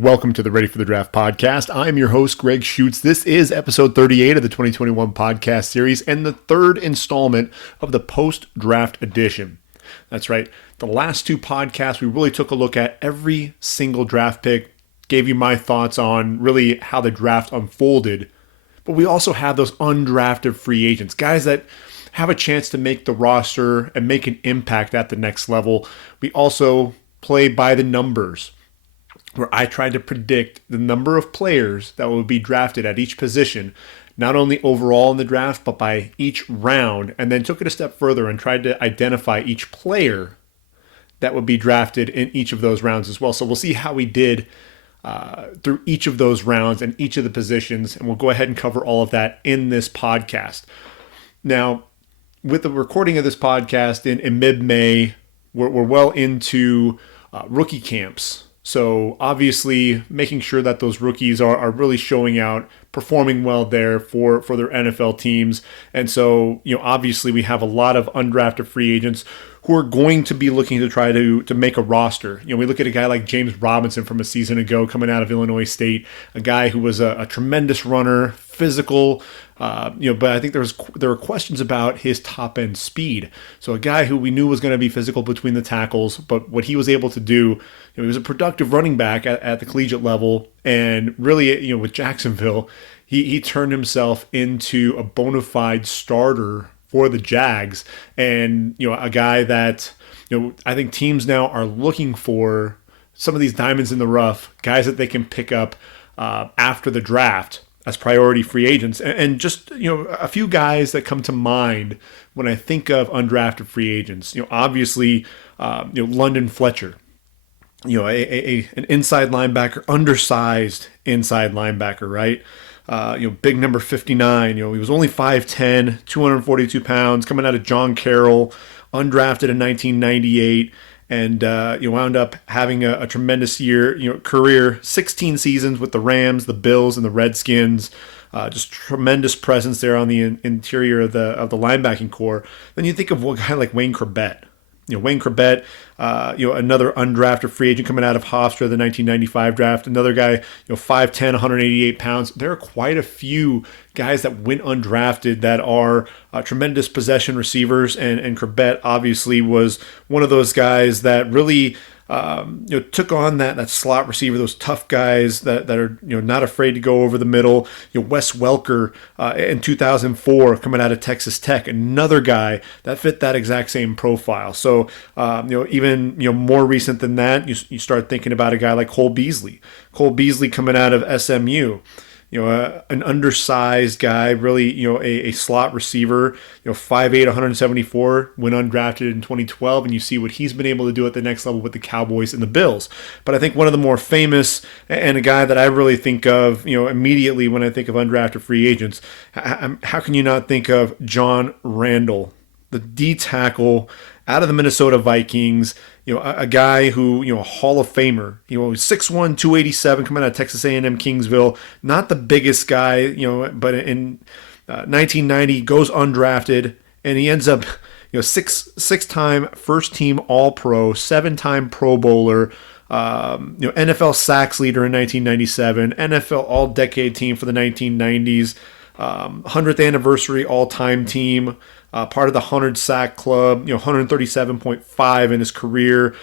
Welcome to the Ready for the Draft podcast. I'm your host, Gregg Schutze. This is episode 38 of the 2021 podcast series and the third installment of the post-draft edition. That's right. The last two podcasts, we really took a look at every single draft pick, gave you my thoughts on really how the draft unfolded. But we also have those undrafted free agents, guys that have a chance to make the roster and make an impact at the next level. We also play by the numbers, where I tried to predict the number of players that will be drafted at each position, not only overall in the draft, but by each round, and then took it a step further and tried to identify each player that would be drafted in each of those rounds as well. So we'll see how we did through each of those rounds and each of the positions, and we'll go ahead and cover all of that in this podcast. Now, with the recording of this podcast in mid-May, we're well into rookie camps. So obviously making sure that those rookies are really showing out, performing well there for their NFL teams. And so, obviously we have a lot of undrafted free agents who are going to be looking to try to make a roster. We look at a guy like James Robinson from a season ago coming out of Illinois State, a guy who was a tremendous runner, physical, but I think there were questions about his top end speed. So a guy who we knew was going to be physical between the tackles, but what he was able to do, he was a productive running back at the collegiate level, and really, with Jacksonville, he turned himself into a bona fide starter for the Jags, and a guy that I think teams now are looking for some of these diamonds in the rough, guys that they can pick up after the draft as priority free agents, and just a few guys that come to mind when I think of undrafted free agents. Obviously, London Fletcher, an inside linebacker, undersized inside linebacker, right? Big number 59. He was only 5'10", 242 pounds, coming out of John Carroll, undrafted in 1998. And wound up having a tremendous career, 16 seasons with the Rams, the Bills, and the Redskins. Just tremendous presence there on the interior of the linebacking core. Then you think of a guy like Wayne Chrebet. Wayne Chrebet, another undrafted free agent coming out of Hofstra, the 1995 draft. Another guy, 5'10", 188 pounds. There are quite a few guys that went undrafted that are tremendous possession receivers, and Chrebet obviously was one of those guys that really took on that slot receiver, those tough guys that are not afraid to go over the middle. Wes Welker in 2004 coming out of Texas Tech, another guy that fit that exact same profile. So even more recent than that, you start thinking about a guy like Cole Beasley. Cole Beasley coming out of SMU. An undersized guy, really, a slot receiver, 5'8", 174, went undrafted in 2012, and you see what he's been able to do at the next level with the Cowboys and the Bills. But I think one of the more famous, and a guy that I really think of, immediately when I think of undrafted free agents, how can you not think of John Randle, the D tackle out of the Minnesota Vikings, a guy who, a Hall of Famer, 6'1", 287, coming out of Texas A&M Kingsville, not the biggest guy, but in 1990 goes undrafted, and he ends up, six-time first-team All-Pro, 7-time Pro Bowler, NFL sacks leader in 1997, NFL All-Decade team for the 1990s, 100th anniversary all-time team, part of the 100 sack club, 137.5 in his career.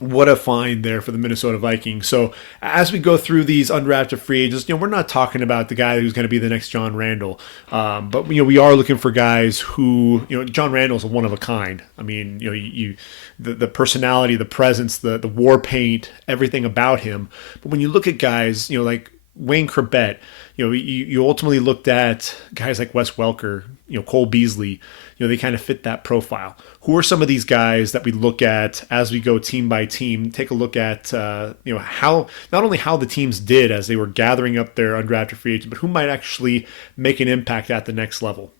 What a find there for the Minnesota Vikings. So as we go through these undrafted free agents, we're not talking about the guy who's going to be the next John Randle, but we are looking for guys who, John Randle's a one of a kind. I mean, the personality, the presence, the war paint, everything about him. But when you look at guys, like Wayne Chrebet, you ultimately looked at guys like Wes Welker, Cole Beasley, they kind of fit that profile. Who are some of these guys that we look at as we go team by team, take a look at, how, not only how the teams did as they were gathering up their undrafted free agents, but who might actually make an impact at the next level.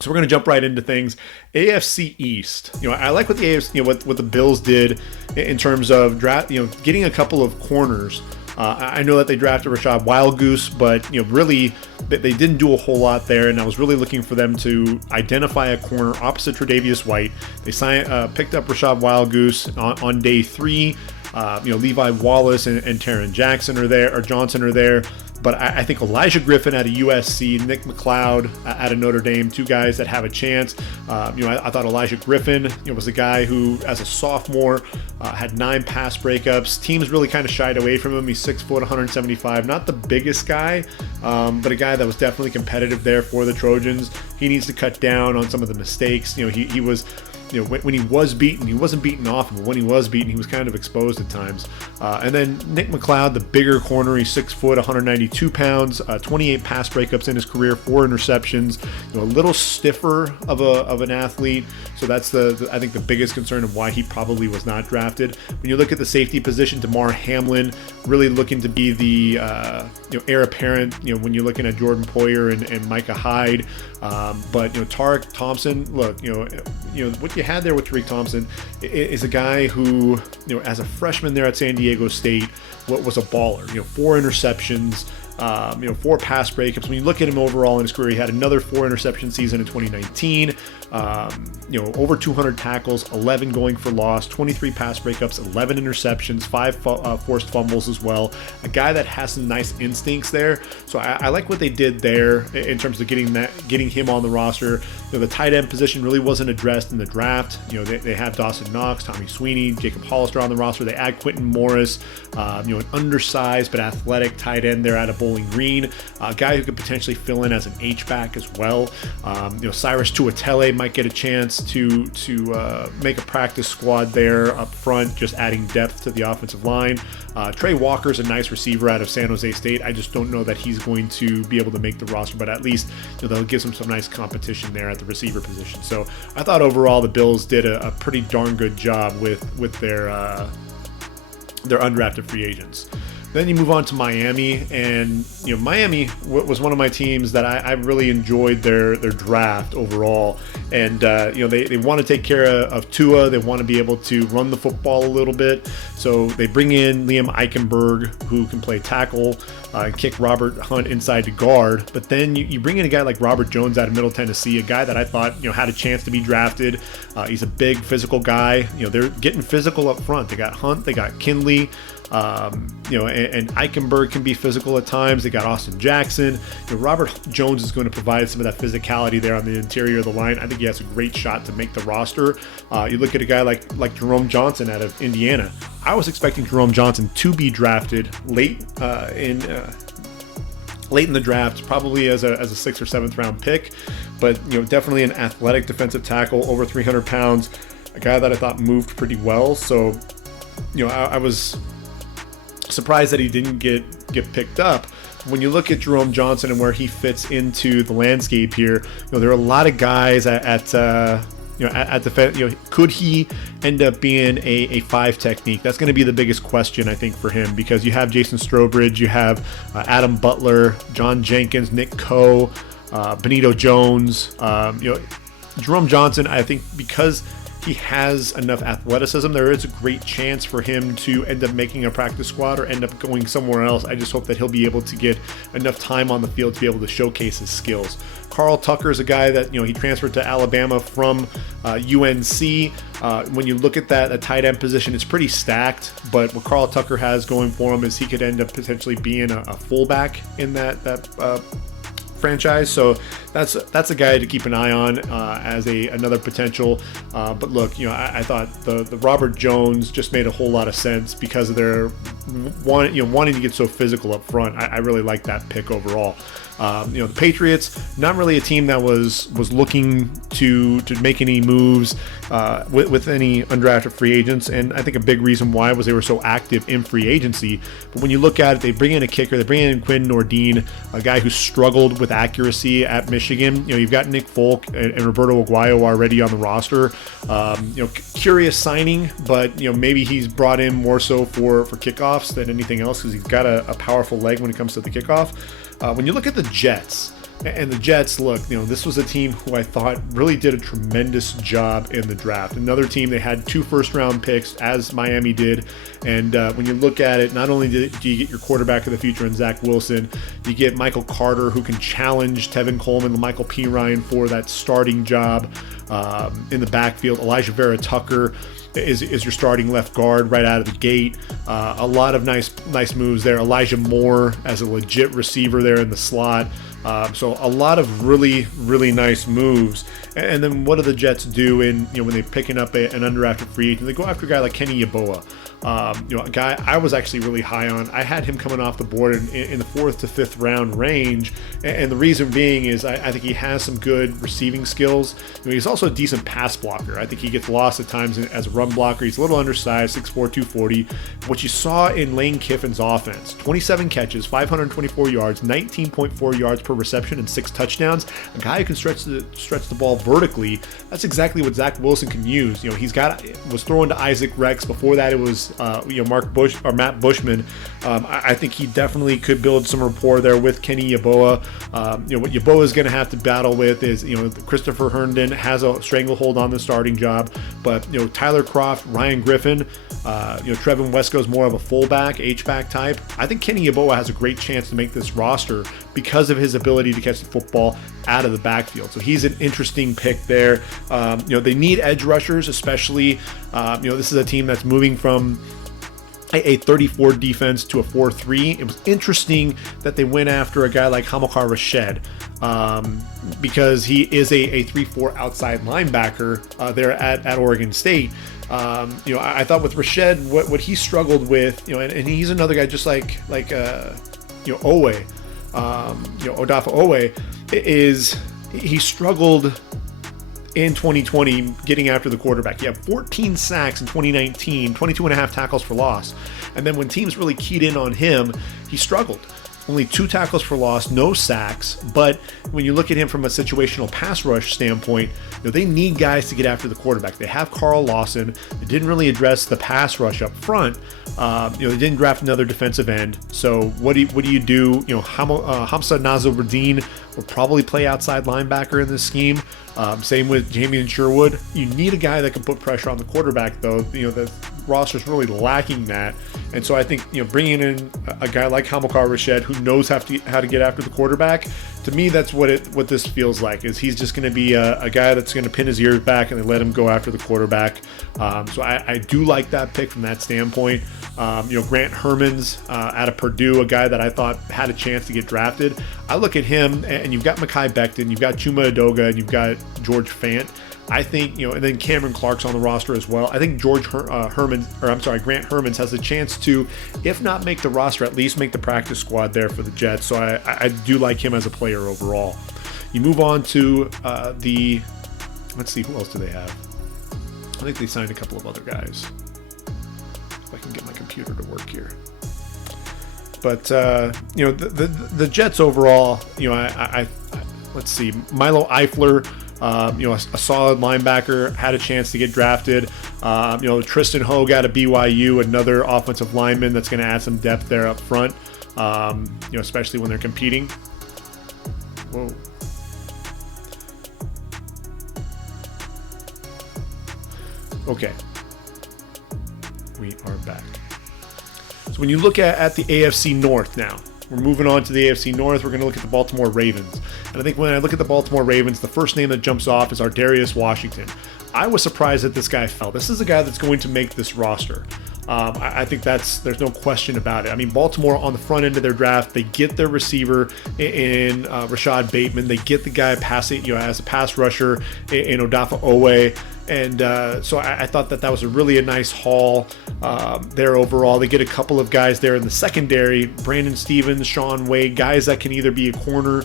So we're going to jump right into things. AFC East. I like what the AFC, what the Bills did in terms of draft, getting a couple of corners. I know that they drafted Rashad Wildgoose, but really they didn't do a whole lot there, and I was really looking for them to identify a corner opposite Tre'Davious White. They picked up Rashad Wildgoose on day 3. Levi Wallace and Taron Jackson are there, or Johnson are there. But I think Elijah Griffin out of USC, Nick McLeod out of Notre Dame, two guys that have a chance. I thought Elijah Griffin was a guy who, as a sophomore, had 9 pass breakups. Teams really kind of shied away from him. He's 6 foot, 175. Not the biggest guy, but a guy that was definitely competitive there for the Trojans. He needs to cut down on some of the mistakes. He was... when he was beaten, he wasn't beaten often, but when he was beaten, he was kind of exposed at times. And then Nick McLeod, the bigger corner, he's 6 foot, 192 pounds, 28 pass breakups in his career, 4 interceptions. A little stiffer of an athlete, so that's I think the biggest concern of why he probably was not drafted. When you look at the safety position, Damar Hamlin really looking to be the heir apparent. When you're looking at Jordan Poyer and Micah Hyde, but Tariq Thompson, look, what you had there with Tariq Thompson is a guy who, as a freshman there at San Diego State, was a baller. 4 interceptions, 4 pass breakups. When you look at him overall in his career, he had another 4 interception season in 2019. Over 200 tackles, 11 going for loss, 23 pass breakups, 11 interceptions, 5 forced fumbles as well. A guy that has some nice instincts there. So I like what they did there in terms of getting him on the roster. The tight end position really wasn't addressed in the draft. They have Dawson Knox, Tommy Sweeney, Jacob Hollister on the roster. They add Quentin Morris, an undersized but athletic tight end there out of Bowling Green, a guy who could potentially fill in as an H-back as well. Cyrus Tuatele might get a chance to make a practice squad there up front, just adding depth to the offensive line. Trey Walker's a nice receiver out of San Jose State. I just don't know that he's going to be able to make the roster, but at least they'll give him some nice competition there at the receiver position. So I thought overall the Bills did a pretty darn good job with their undrafted free agents. Then you move on to Miami, and Miami was one of my teams that I really enjoyed their draft overall. And they want to take care of Tua. They want to be able to run the football a little bit. So they bring in Liam Eichenberg, who can play tackle, kick Robert Hunt inside to guard. But then you bring in a guy like Robert Jones out of Middle Tennessee, a guy that I thought had a chance to be drafted. He's a big physical guy. They're getting physical up front. They got Hunt, they got Kinley. And Eichenberg can be physical at times. They got Austin Jackson. Robert Jones is going to provide some of that physicality there on the interior of the line. I think he has a great shot to make the roster. You look at a guy like Jerome Johnson out of Indiana. I was expecting Jerome Johnson to be drafted late in the draft, probably as a 6th or 7th round pick, but definitely an athletic defensive tackle, over 300 pounds, a guy that I thought moved pretty well. So I was surprised that he didn't get picked up. When you look at Jerome Johnson and where he fits into the landscape here, there are a lot of guys at defense. Could he end up being a 5 technique? That's going to be the biggest question, I think, for him, because you have Jason Strowbridge, you have Adam Butler, John Jenkins, Nick Coe, Benito Jones. Jerome Johnson, I think, because he has enough athleticism, there is a great chance for him to end up making a practice squad or end up going somewhere else. I just hope that he'll be able to get enough time on the field to be able to showcase his skills. Carl Tucker is a guy that, he transferred to Alabama from UNC. When you look at that tight end position, it's pretty stacked, but what Carl Tucker has going for him is he could end up potentially being a fullback in that franchise. So that's a guy to keep an eye on as another potential. But look, I thought the Robert Jones just made a whole lot of sense because of their wanting to get so physical up front. I really like that pick overall. The Patriots, not really a team that was looking to make any moves with any undrafted free agents, and I think a big reason why was they were so active in free agency. But when you look at it, they bring in a kicker, they bring in Quinn Nordine, a guy who struggled with accuracy at Michigan. You've got Nick Folk and Roberto Aguayo already on the roster. Curious signing, but maybe he's brought in more so for kickoffs than anything else because he's got a powerful leg when it comes to the kickoff. When you look at the Jets, And the Jets, look, this was a team who I thought really did a tremendous job in the draft. Another team, they had 2 first-round picks, as Miami did. And when you look at it, not only do you get your quarterback of the future in Zach Wilson, you get Michael Carter, who can challenge Tevin Coleman and Michael P. Ryan for that starting job in the backfield. Elijah Vera Tucker is your starting left guard right out of the gate. A lot of nice moves there. Elijah Moore as a legit receiver there in the slot. So a lot of really, really nice moves. And then what do the Jets do when they're picking up an undrafted free agent? They go after a guy like Kenny Yeboah. A guy I was actually really high on. I had him coming off the board in the 4th to 5th round range, and the reason being is I think he has some good receiving skills. He's also a decent pass blocker. I think he gets lost at times as a run blocker. He's a little undersized, 6'4", 240. What you saw in Lane Kiffin's offense, 27 catches, 524 yards, 19.4 yards per reception, and 6 touchdowns. A guy who can stretch the ball vertically. That's exactly what Zach Wilson can use. Was throwing to Isaac Rex. Before that, it was Matt Bushman. I think he definitely could build some rapport there with Kenny Yeboah. What Yeboah is going to have to battle with is Christopher Herndon has a stranglehold on the starting job, but Tyler Kroft, Ryan Griffin, Trevin Wesco is more of a fullback, H-back type. I think Kenny Yeboah has a great chance to make this roster because of his ability to catch the football out of the backfield. So he's an interesting pick there. They need edge rushers, especially. This is a team that's moving from a 34 defense to a 4-3. It was interesting that they went after a guy like Hamilcar Rashed because he is a 3-4 outside linebacker there at Oregon State. I thought with Rashed, what he struggled with, and he's another guy just like Owe, Odafe Owe, is he struggled in 2020 getting after the quarterback. He had 14 sacks in 2019, 22 and a half tackles for loss. And then when teams really keyed in on him, he struggled. Only 2 tackles for loss, no sacks. But when you look at him from a situational pass rush standpoint, they need guys to get after the quarterback. They have Carl Lawson. They didn't really address the pass rush up front. They didn't draft another defensive end. So what do you do? Hamza Nazoruddin will probably play outside linebacker in this scheme. Same with Jamie Sherwood. You need a guy that can put pressure on the quarterback, though. The roster's really lacking that. And so I think bringing in a guy like Hamilcar Rashed who knows how to get after the quarterback, to me that's what this feels like. Is he's just going to be a guy that's going to pin his ears back and they let him go after the quarterback. So I do like that pick from that standpoint. Grant Herman's out of Purdue, a guy that I thought had a chance to get drafted. I look at him, and you've got Mekhi Becton, you've got Chuma Edoga, and you've got George Fant. I think, and then Cameron Clark's on the roster as well. I think Grant Herman's has a chance to, if not make the roster, at least make the practice squad there for the Jets. So I do like him as a player overall. You move on to let's see, who else do they have? I think they signed a couple of other guys. If I can get my computer to work here. But, the Jets overall, let's see, Milo Eifler, a solid linebacker, had a chance to get drafted. Tristan Hogue out of BYU, another offensive lineman that's going to add some depth there up front, especially when they're competing. Whoa. Okay. We are back. So when you look at the AFC North now, we're moving on to the AFC North. We're going to look at the Baltimore Ravens. And I think when I look at the Baltimore Ravens, the first name that jumps off is Ardarius Washington. I was surprised that this guy fell. This is a guy that's going to make this roster. I think there's no question about it. I mean, Baltimore on the front end of their draft, they get their receiver in Rashad Bateman. They get the guy passing, as a pass rusher in Odafe Owe. And so I thought that was a nice haul there overall. They get a couple of guys there in the secondary, Brandon Stevens, Sean Wade, guys that can either be a corner,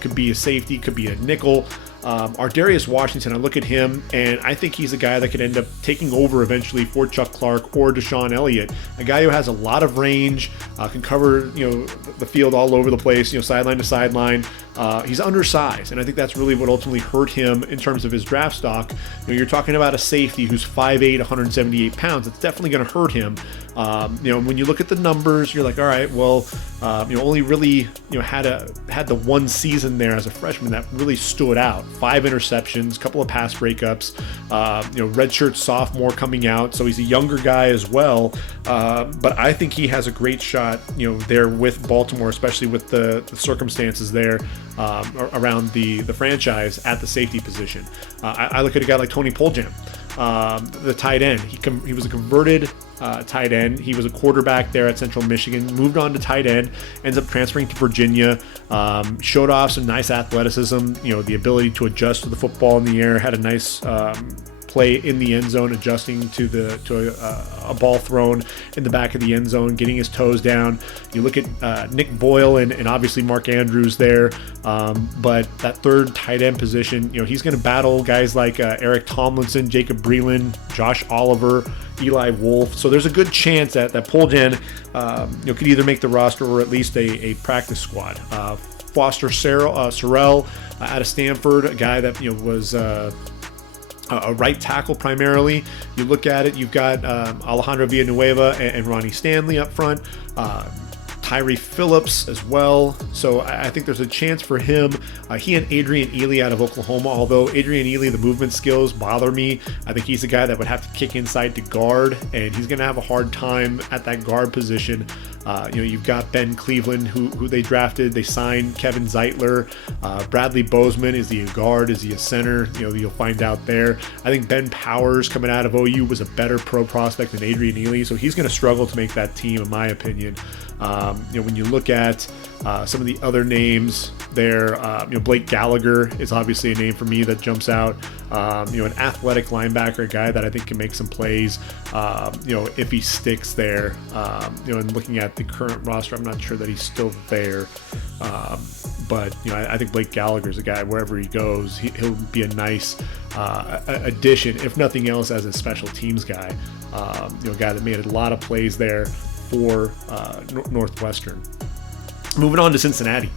could be a safety, could be a nickel. Ardarius Washington, I look at him, and I think he's a guy that could end up taking over eventually for Chuck Clark or Deshaun Elliott. A guy who has a lot of range, can cover the field all over the place, sideline to sideline. He's undersized, and I think that's really what ultimately hurt him in terms of his draft stock. You're talking about a safety who's 5'8", 178 pounds. It's definitely going to hurt him. When you look at the numbers, you're like, all right, well, only really, had the one season there as a freshman that really stood out. 5 interceptions, couple of pass breakups, redshirt sophomore coming out. So he's a younger guy as well. But I think he has a great shot, there with Baltimore, especially with the circumstances there around the franchise at the safety position. I look at a guy like Tony Poljam, the tight end. He was a converted tight end. He was a quarterback there at Central Michigan, moved on to tight end, ends up transferring to Virginia, showed off some nice athleticism, the ability to adjust to the football in the air, had a nice play in the end zone, adjusting to a ball thrown in the back of the end zone, getting his toes down. You look at Nick Boyle and obviously Mark Andrews there, but that third tight end position, he's going to battle guys like Eric Tomlinson, Jacob Breland, Josh Oliver, Eli Wolf. So there's a good chance that Poljam could either make the roster or at least a practice squad. Foster Sorrell out of Stanford, a guy that was a right tackle primarily. You look at it, you've got Alejandro Villanueva and Ronnie Stanley up front, Tyree Phillips as well. So I think there's a chance for him. He and Adrian Ely out of Oklahoma, although Adrian Ely, the movement skills bother me. I think he's a guy that would have to kick inside to guard, and he's going to have a hard time at that guard position. You've got Ben Cleveland, who they drafted. They signed Kevin Zeitler. Bradley Bozeman, is he a guard? Is he a center? You'll find out there. I think Ben Powers coming out of OU was a better pro prospect than Adrian Ely, so he's going to struggle to make that team, in my opinion. When you look at some of the other names there, Blake Gallagher is obviously a name for me that jumps out. An athletic linebacker, a guy that I think can make some plays, if he sticks there. And looking at the current roster, I'm not sure that he's still there. But I think Blake Gallagher is a guy, wherever he goes, he'll be a nice addition, if nothing else, as a special teams guy. A guy that made a lot of plays there for Northwestern. Moving on to Cincinnati,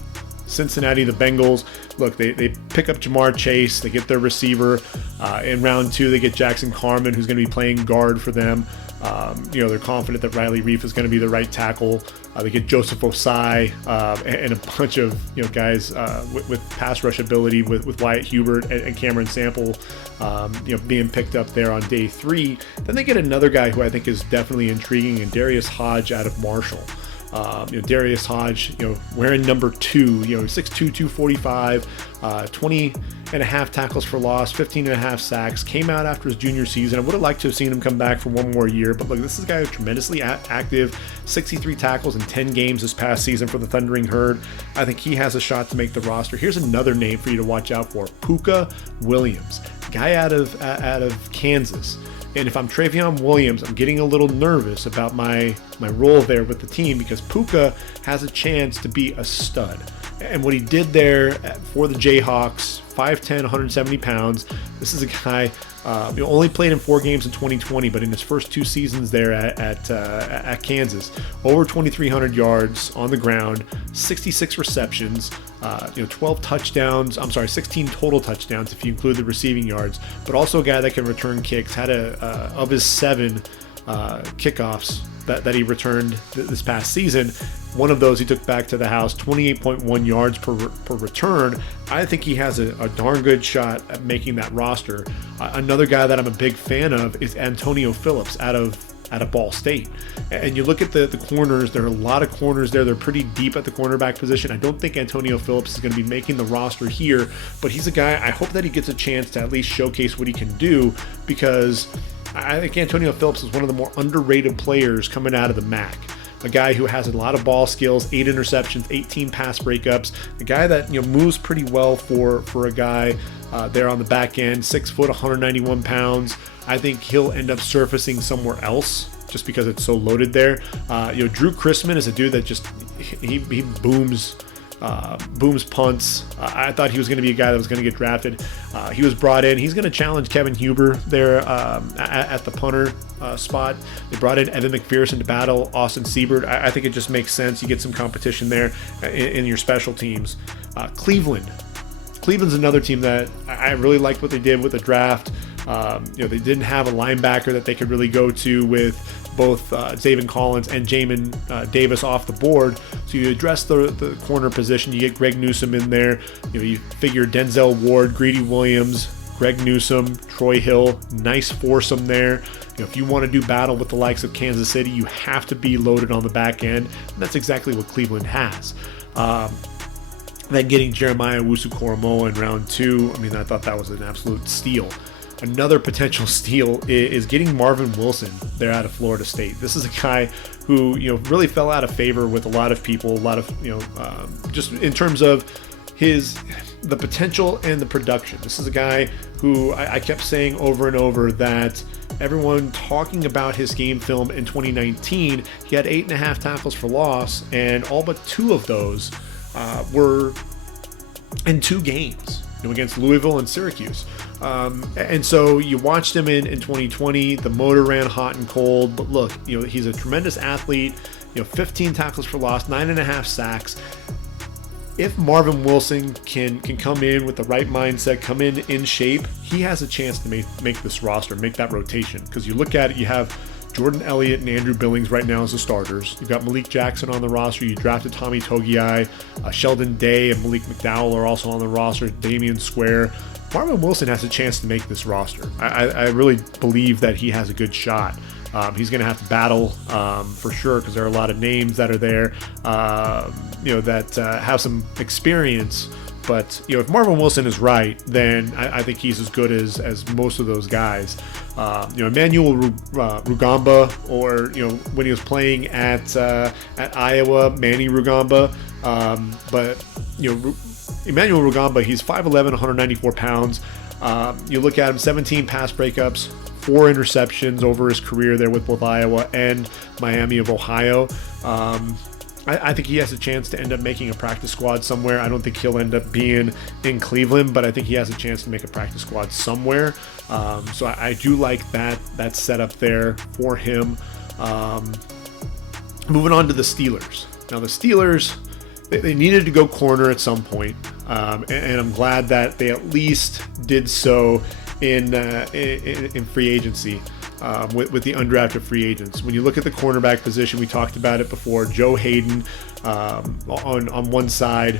the Bengals. Look, they pick up Jamar Chase. They get their receiver. In round 2, they get Jackson Carman, who's going to be playing guard for them. They're confident that Riley Reif is going to be the right tackle. They get Joseph Osai and a bunch of guys with pass rush ability with Wyatt Hubert and Cameron Sample being picked up there on day 3. Then they get another guy who I think is definitely intriguing, and Darius Hodge out of Marshall. Darius Hodge, wearing number 2, 6'2", 245, 20 and a half tackles for loss, 15 and a half sacks, came out after his junior season. I would have liked to have seen him come back for one more year, but look, this is a guy who's tremendously active, 63 tackles in 10 games this past season for the Thundering Herd. I think he has a shot to make the roster. Here's another name for you to watch out for, Puka Williams, guy out of Kansas. And if I'm Travion Williams, I'm getting a little nervous about my role there with the team, because Puka has a chance to be a stud. And what he did there for the Jayhawks, 5'10", 170 pounds. This is a guy only played in 4 games in 2020, but in his first 2 seasons there at Kansas, over 2,300 yards on the ground, 66 receptions, 12 touchdowns. 16 total touchdowns if you include the receiving yards. But also a guy that can return kicks. Had of his 7 kickoffs that he returned this past season, one of those he took back to the house, 28.1 yards per return. I think he has a darn good shot at making that roster. Another guy that I'm a big fan of is Antonio Phillips out of Ball State. And you look at the corners, there are a lot of corners there. They're pretty deep at the cornerback position. I don't think Antonio Phillips is going to be making the roster here, but he's a guy, I hope that he gets a chance to at least showcase what he can do, because I think Antonio Phillips is one of the more underrated players coming out of the MAC. A guy who has a lot of ball skills, 8 interceptions, 18 pass breakups. A guy that moves pretty well for a guy there on the back end, 6 foot, 191 pounds. I think he'll end up surfacing somewhere else just because it's so loaded there. Drew Chrisman is a dude that just he booms punts. I thought he was going to be a guy that was going to get drafted. He was brought in. He's going to challenge Kevin Huber there at the punter spot. They brought in Evan McPherson to battle Austin Siebert. I think it just makes sense. You get some competition there in your special teams. Cleveland's another team that I really liked what they did with the draft. They didn't have a linebacker that they could really go to with both Zaven Collins and Jamin Davis off the board. So you address the corner position. You get Greg Newsome in there. You figure Denzel Ward, Greedy Williams, Greg Newsome, Troy Hill, nice foursome there. If you want to do battle with the likes of Kansas City, you have to be loaded on the back end, and that's exactly what Cleveland has. Then getting Jeremiah Owusu-Koramoah in round 2, I thought that was an absolute steal. Another potential steal is getting Marvin Wilson there out of Florida State. This is a guy who really fell out of favor with a lot of people, a lot of just in terms of the potential and the production. This is a guy who I kept saying over and over that everyone talking about his game film in 2019, he had 8.5 tackles for loss, and all but 2 of those were in 2 games, against Louisville and Syracuse. And so you watched him in 2020, the motor ran hot and cold, but look, he's a tremendous athlete, 15 tackles for loss, 9.5 sacks. If Marvin Wilson can come in with the right mindset, come in shape, he has a chance to make this roster, make that rotation. Because you look at it, you have Jordan Elliott and Andrew Billings right now as the starters. You've got Malik Jackson on the roster. You drafted Tommy Togiai. Sheldon Day and Malik McDowell are also on the roster. Damian Square. Marvin Wilson has a chance to make this roster. I really believe that he has a good shot. He's going to have to battle for sure, because there are a lot of names that are there, that have some experience. But if Marvin Wilson is right, then I think he's as good as most of those guys. Emmanuel Rugamba, or when he was playing at Iowa, Manny Rugamba. But Emmanuel Rugamba, he's 5'11", 194 pounds. You look at him, 17 pass breakups, 4 interceptions over his career there with both Iowa and Miami of Ohio. I think he has a chance to end up making a practice squad somewhere. I don't think he'll end up being in Cleveland, but I think he has a chance to make a practice squad somewhere. So I do like that setup there for him. Moving on to the Steelers. Now the Steelers, they needed to go corner at some point, and I'm glad that they at least did so in free agency. With the undrafted free agents. When you look at the cornerback position, we talked about it before. Joe Hayden on one side,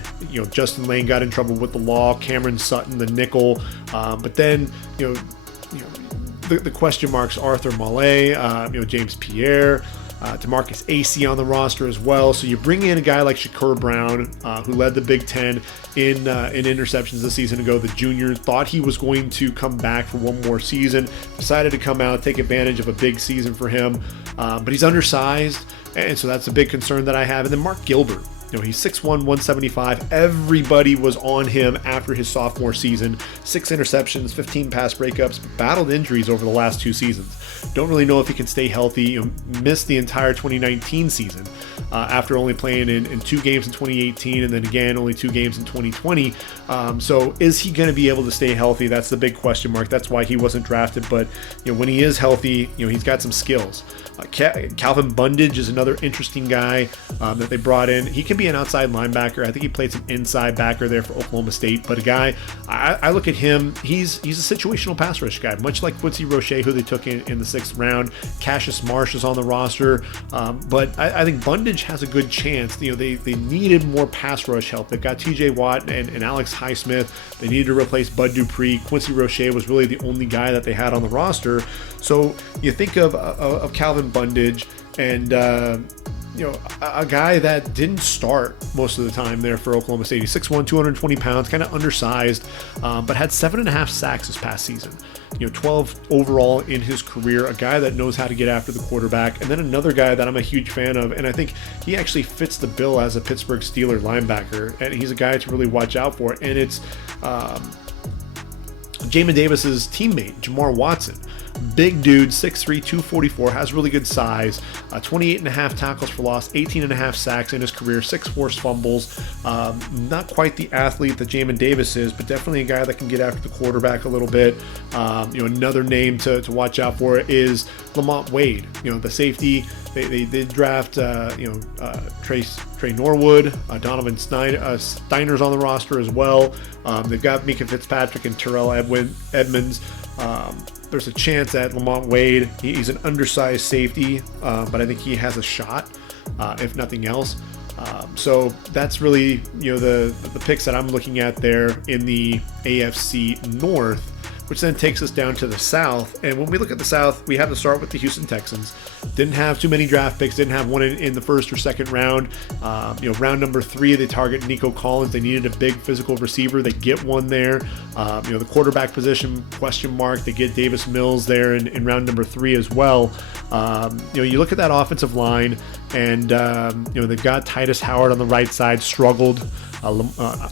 Justin Lane got in trouble with the law. Cameron Sutton, the nickel, but then the question marks: Arthur Male, James Pierre, DeMarcus Acey on the roster as well. So you bring in a guy like Shakur Brown, who led the Big Ten in interceptions this season ago. The junior thought he was going to come back for one more season, decided to come out, take advantage of a big season for him, but he's undersized, and so that's a big concern that I have. And then Mark Gilbert. He's 6'1", 175. Everybody was on him after his sophomore season. 6 interceptions, 15 pass breakups, battled injuries over the last 2 seasons. Don't really know if he can stay healthy. Missed the entire 2019 season after only playing in 2 games in 2018, and then again only 2 games in 2020. So is he going to be able to stay healthy? That's the big question mark. That's why he wasn't drafted. But when he is healthy, he's got some skills. Calvin Bundage is another interesting guy that they brought in. He can be an outside linebacker. I think he played some inside backer there for Oklahoma State. But a guy, I look at him, he's a situational pass rush guy, much like Quincy Roche, who they took in the 6th round. Cassius Marsh is on the roster. But I think Bundage has a good chance. They needed more pass rush help. They've got TJ Watt and Alex Highsmith. They needed to replace Bud Dupree. Quincy Roche was really the only guy that they had on the roster. So you think of Calvin Bundage and a guy that didn't start most of the time there for Oklahoma State. He's 6'1", 220 pounds, kind of undersized, but had 7.5 sacks this past season. 12 overall in his career. A guy that knows how to get after the quarterback. And then another guy that I'm a huge fan of, and I think he actually fits the bill as a Pittsburgh Steelers linebacker, and he's a guy to really watch out for. And it's Jamin Davis's teammate, Jamar Watson. Big dude, 6'3", 244, has really good size, 28.5 tackles for loss, 18.5 sacks in his career, 6 forced fumbles. Not quite the athlete that Jamin Davis is, but definitely a guy that can get after the quarterback a little bit. Another name to watch out for is Lamont Wade, the safety They did draft Trey Norwood, Donovan Steiner's on the roster as well. They've got Mika Fitzpatrick and Terrell Edmonds. There's a chance at Lamont Wade. He's an undersized safety, but I think he has a shot, if nothing else. So that's really the picks that I'm looking at there in the AFC North, which then takes us down to the South. And when we look at the South, we have to start with the Houston Texans. Didn't have too many draft picks, didn't have one in the first or second round. Round number 3, they target Nico Collins. They needed a big physical receiver. They get one there. The quarterback position, question mark. They get Davis Mills there in round number 3 as well. You look at that offensive line, and they've got Titus Howard on the right side, struggled.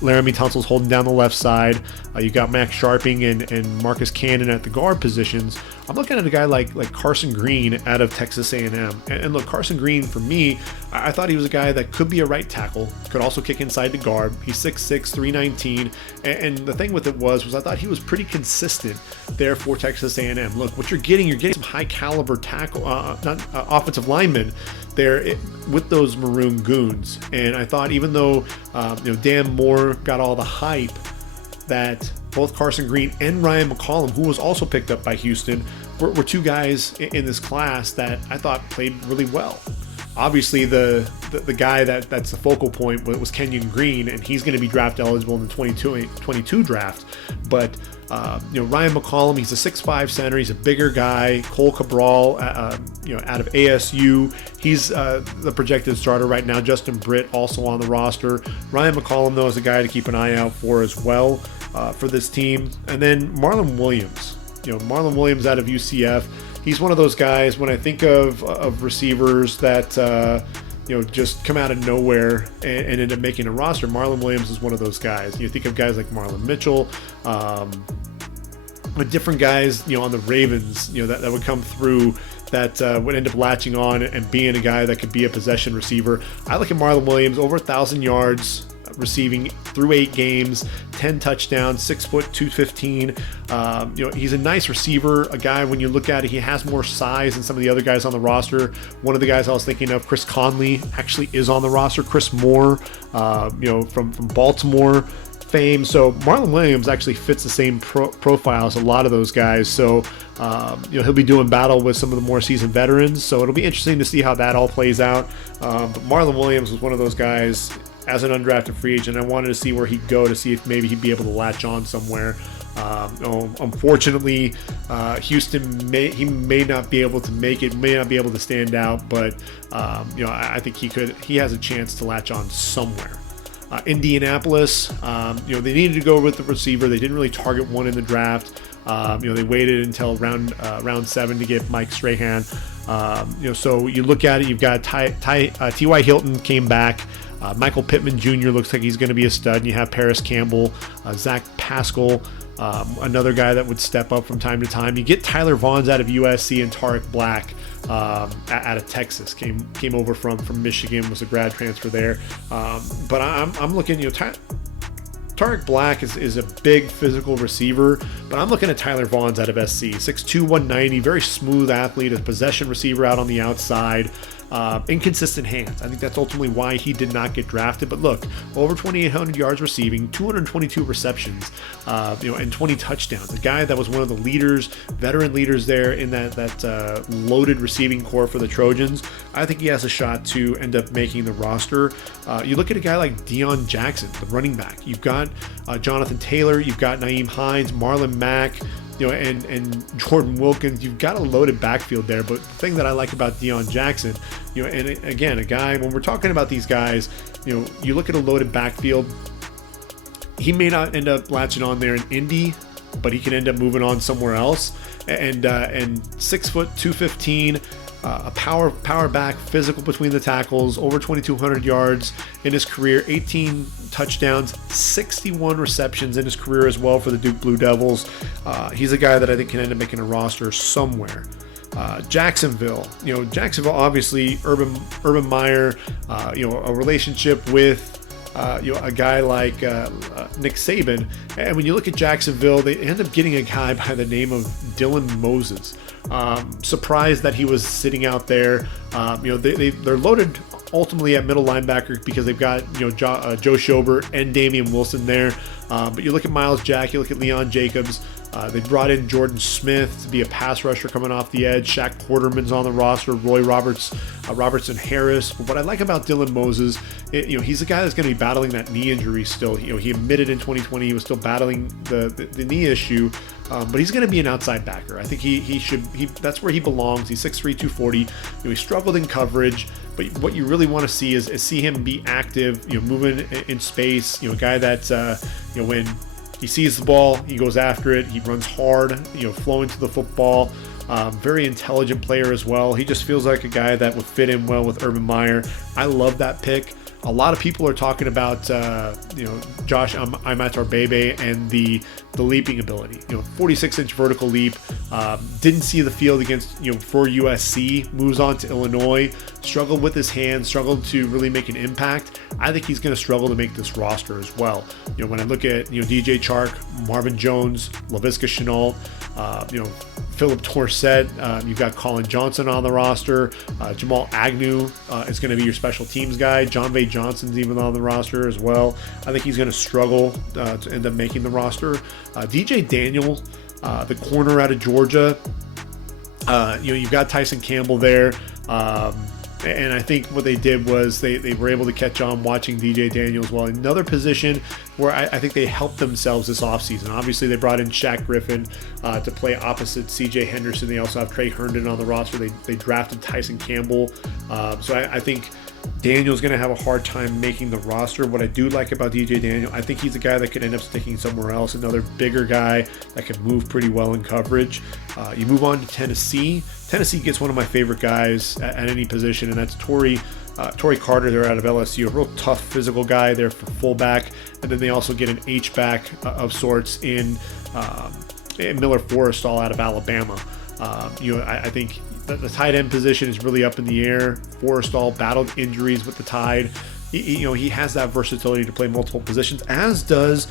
Laramie Tunsil's holding down the left side. You got Max Sharping and Marcus Cannon at the guard positions. I'm looking at a guy like Carson Green out of Texas A&M. And look, Carson Green, for me, I thought he was a guy that could be a right tackle, could also kick inside the guard. He's 6'6", 319. And the thing with it was I thought he was pretty consistent there for Texas A&M. Look, what you're getting some high caliber tackle, offensive linemen there with those Maroon Goons. And I thought, even though Dan Moore got all the hype, that both Carson Green and Ryan McCollum, who was also picked up by Houston, were two guys in this class that I thought played really well. Obviously, the guy that's the focal point was Kenyon Green, and he's going to be draft eligible in the 2022 draft. But Ryan McCollum, he's a 6'5" center. He's a bigger guy. Cole Cabral, out of ASU, he's the projected starter right now. Justin Britt also on the roster. Ryan McCollum, though, is a guy to keep an eye out for as well for this team. And then Marlon Williams. Marlon Williams out of UCF. He's one of those guys, when I think of receivers that just come out of nowhere and end up making a roster, Marlon Williams is one of those guys. You think of guys like Marlon Mitchell, different guys, on the Ravens, that would come through that would end up latching on and being a guy that could be a possession receiver. I look at Marlon Williams, over 1,000 yards receiving through 8 games, 10 touchdowns, 6 foot 215. He's a nice receiver, a guy, when you look at it, he has more size than some of the other guys on the roster. One of the guys I was thinking of, Chris Conley, actually is on the roster. Chris Moore, from Baltimore fame. So Marlon Williams actually fits the same profile as a lot of those guys. So he'll be doing battle with some of the more seasoned veterans. So it'll be interesting to see how that all plays out. But Marlon Williams was one of those guys as an undrafted free agent. I wanted to see where he'd go, to see if maybe he'd be able to latch on somewhere. Unfortunately, Houston may not be able to make it, may not be able to stand out, but I think he has a chance to latch on somewhere. Indianapolis, they needed to go with the receiver. They didn't really target one in the draft. They waited until round 7 to get Mike Strahan. So you look at it, you've got T.Y. Hilton came back. Michael Pittman Jr. looks like he's going to be a stud. And you have Paris Campbell, Zach Pascal, another guy that would step up from time to time. You get Tyler Vaughns out of USC, and Tarek Black out of Texas. Came over from Michigan, was a grad transfer there. But I'm looking, Tarek Black is a big physical receiver, but I'm looking at Tyler Vaughns out of SC. 6'2", 190, very smooth athlete, a possession receiver out on the outside. Inconsistent hands. I think that's ultimately why he did not get drafted. But look, over 2,800 yards receiving, 222 receptions, and 20 touchdowns. A guy that was one of the leaders, veteran leaders there in that loaded receiving core for the Trojans. I think he has a shot to end up making the roster. You look at a guy like Deion Jackson, the running back. You've got Jonathan Taylor. You've got Nyheim Hines, Marlon Mack, and Jordan Wilkins. You've got a loaded backfield there. But the thing that I like about Deion Jackson, and again, a guy, when we're talking about these guys, you look at a loaded backfield, he may not end up latching on there in Indy, but he can end up moving on somewhere else. And 6 foot 215, a power back, physical between the tackles, over 2,200 yards in his career, 18 touchdowns, 61 receptions in his career as well for the Duke Blue Devils. He's a guy that I think can end up making a roster somewhere. Jacksonville, obviously Urban Meyer, a relationship with a guy like Nick Saban. And when you look at Jacksonville, they end up getting a guy by the name of Dylan Moses, Surprised that he was sitting out there. They're loaded ultimately at middle linebacker because they've got Joe Schobert and Damian Wilson there. But you look at Miles Jack, you look at Leon Jacobs. They brought in Jordan Smith to be a pass rusher coming off the edge. Shaq Quarterman's on the roster. Roy Robertson Harris. But what I like about Dylan Moses, he's a guy that's going to be battling that knee injury still. He admitted in 2020 he was still battling the knee issue. But he's going to be an outside backer. I think that's where he belongs. He's 6'3", 240. He struggled in coverage. But what you really want to see is see him be active, moving in space. A guy that when he sees the ball, he goes after it. He runs hard, flowing to the football. Very intelligent player as well. He just feels like a guy that would fit in well with Urban Meyer. I love that pick. A lot of people are talking about, Josh Imatorbhebhe and the leaping ability. 46-inch vertical leap. Didn't see the field against, for USC. Moves on to Illinois. Struggled with his hands. Struggled to really make an impact. I think he's going to struggle to make this roster as well. When I look at, DJ Chark, Marvin Jones, Laviska Shenault, Philip Dorsett, you've got Colin Johnson on the roster. Jamal Agnew is going to be your special teams guy. John Vay Johnson's even on the roster as well. I think he's going to struggle to end up making the roster. DJ Daniel, the corner out of Georgia. You've got Tyson Campbell there. And I think what they did was they were able to catch on watching DJ Daniel as well. Another position where I think they helped themselves this offseason. Obviously, they brought in Shaq Griffin to play opposite CJ Henderson. They also have Trey Herndon on the roster. They drafted Tyson Campbell. So I think Daniel's going to have a hard time making the roster. What I do like about DJ Daniel, I think he's a guy that could end up sticking somewhere else. Another bigger guy that can move pretty well in coverage. You move on to Tennessee. Tennessee gets one of my favorite guys at any position, and that's Torrey Carter. They're out of LSU, a real tough physical guy there for fullback. And then they also get an H-back of sorts in Miller Forrestall out of Alabama. I think the tight end position is really up in the air. Forrestall battled injuries with the Tide. He has that versatility to play multiple positions, as does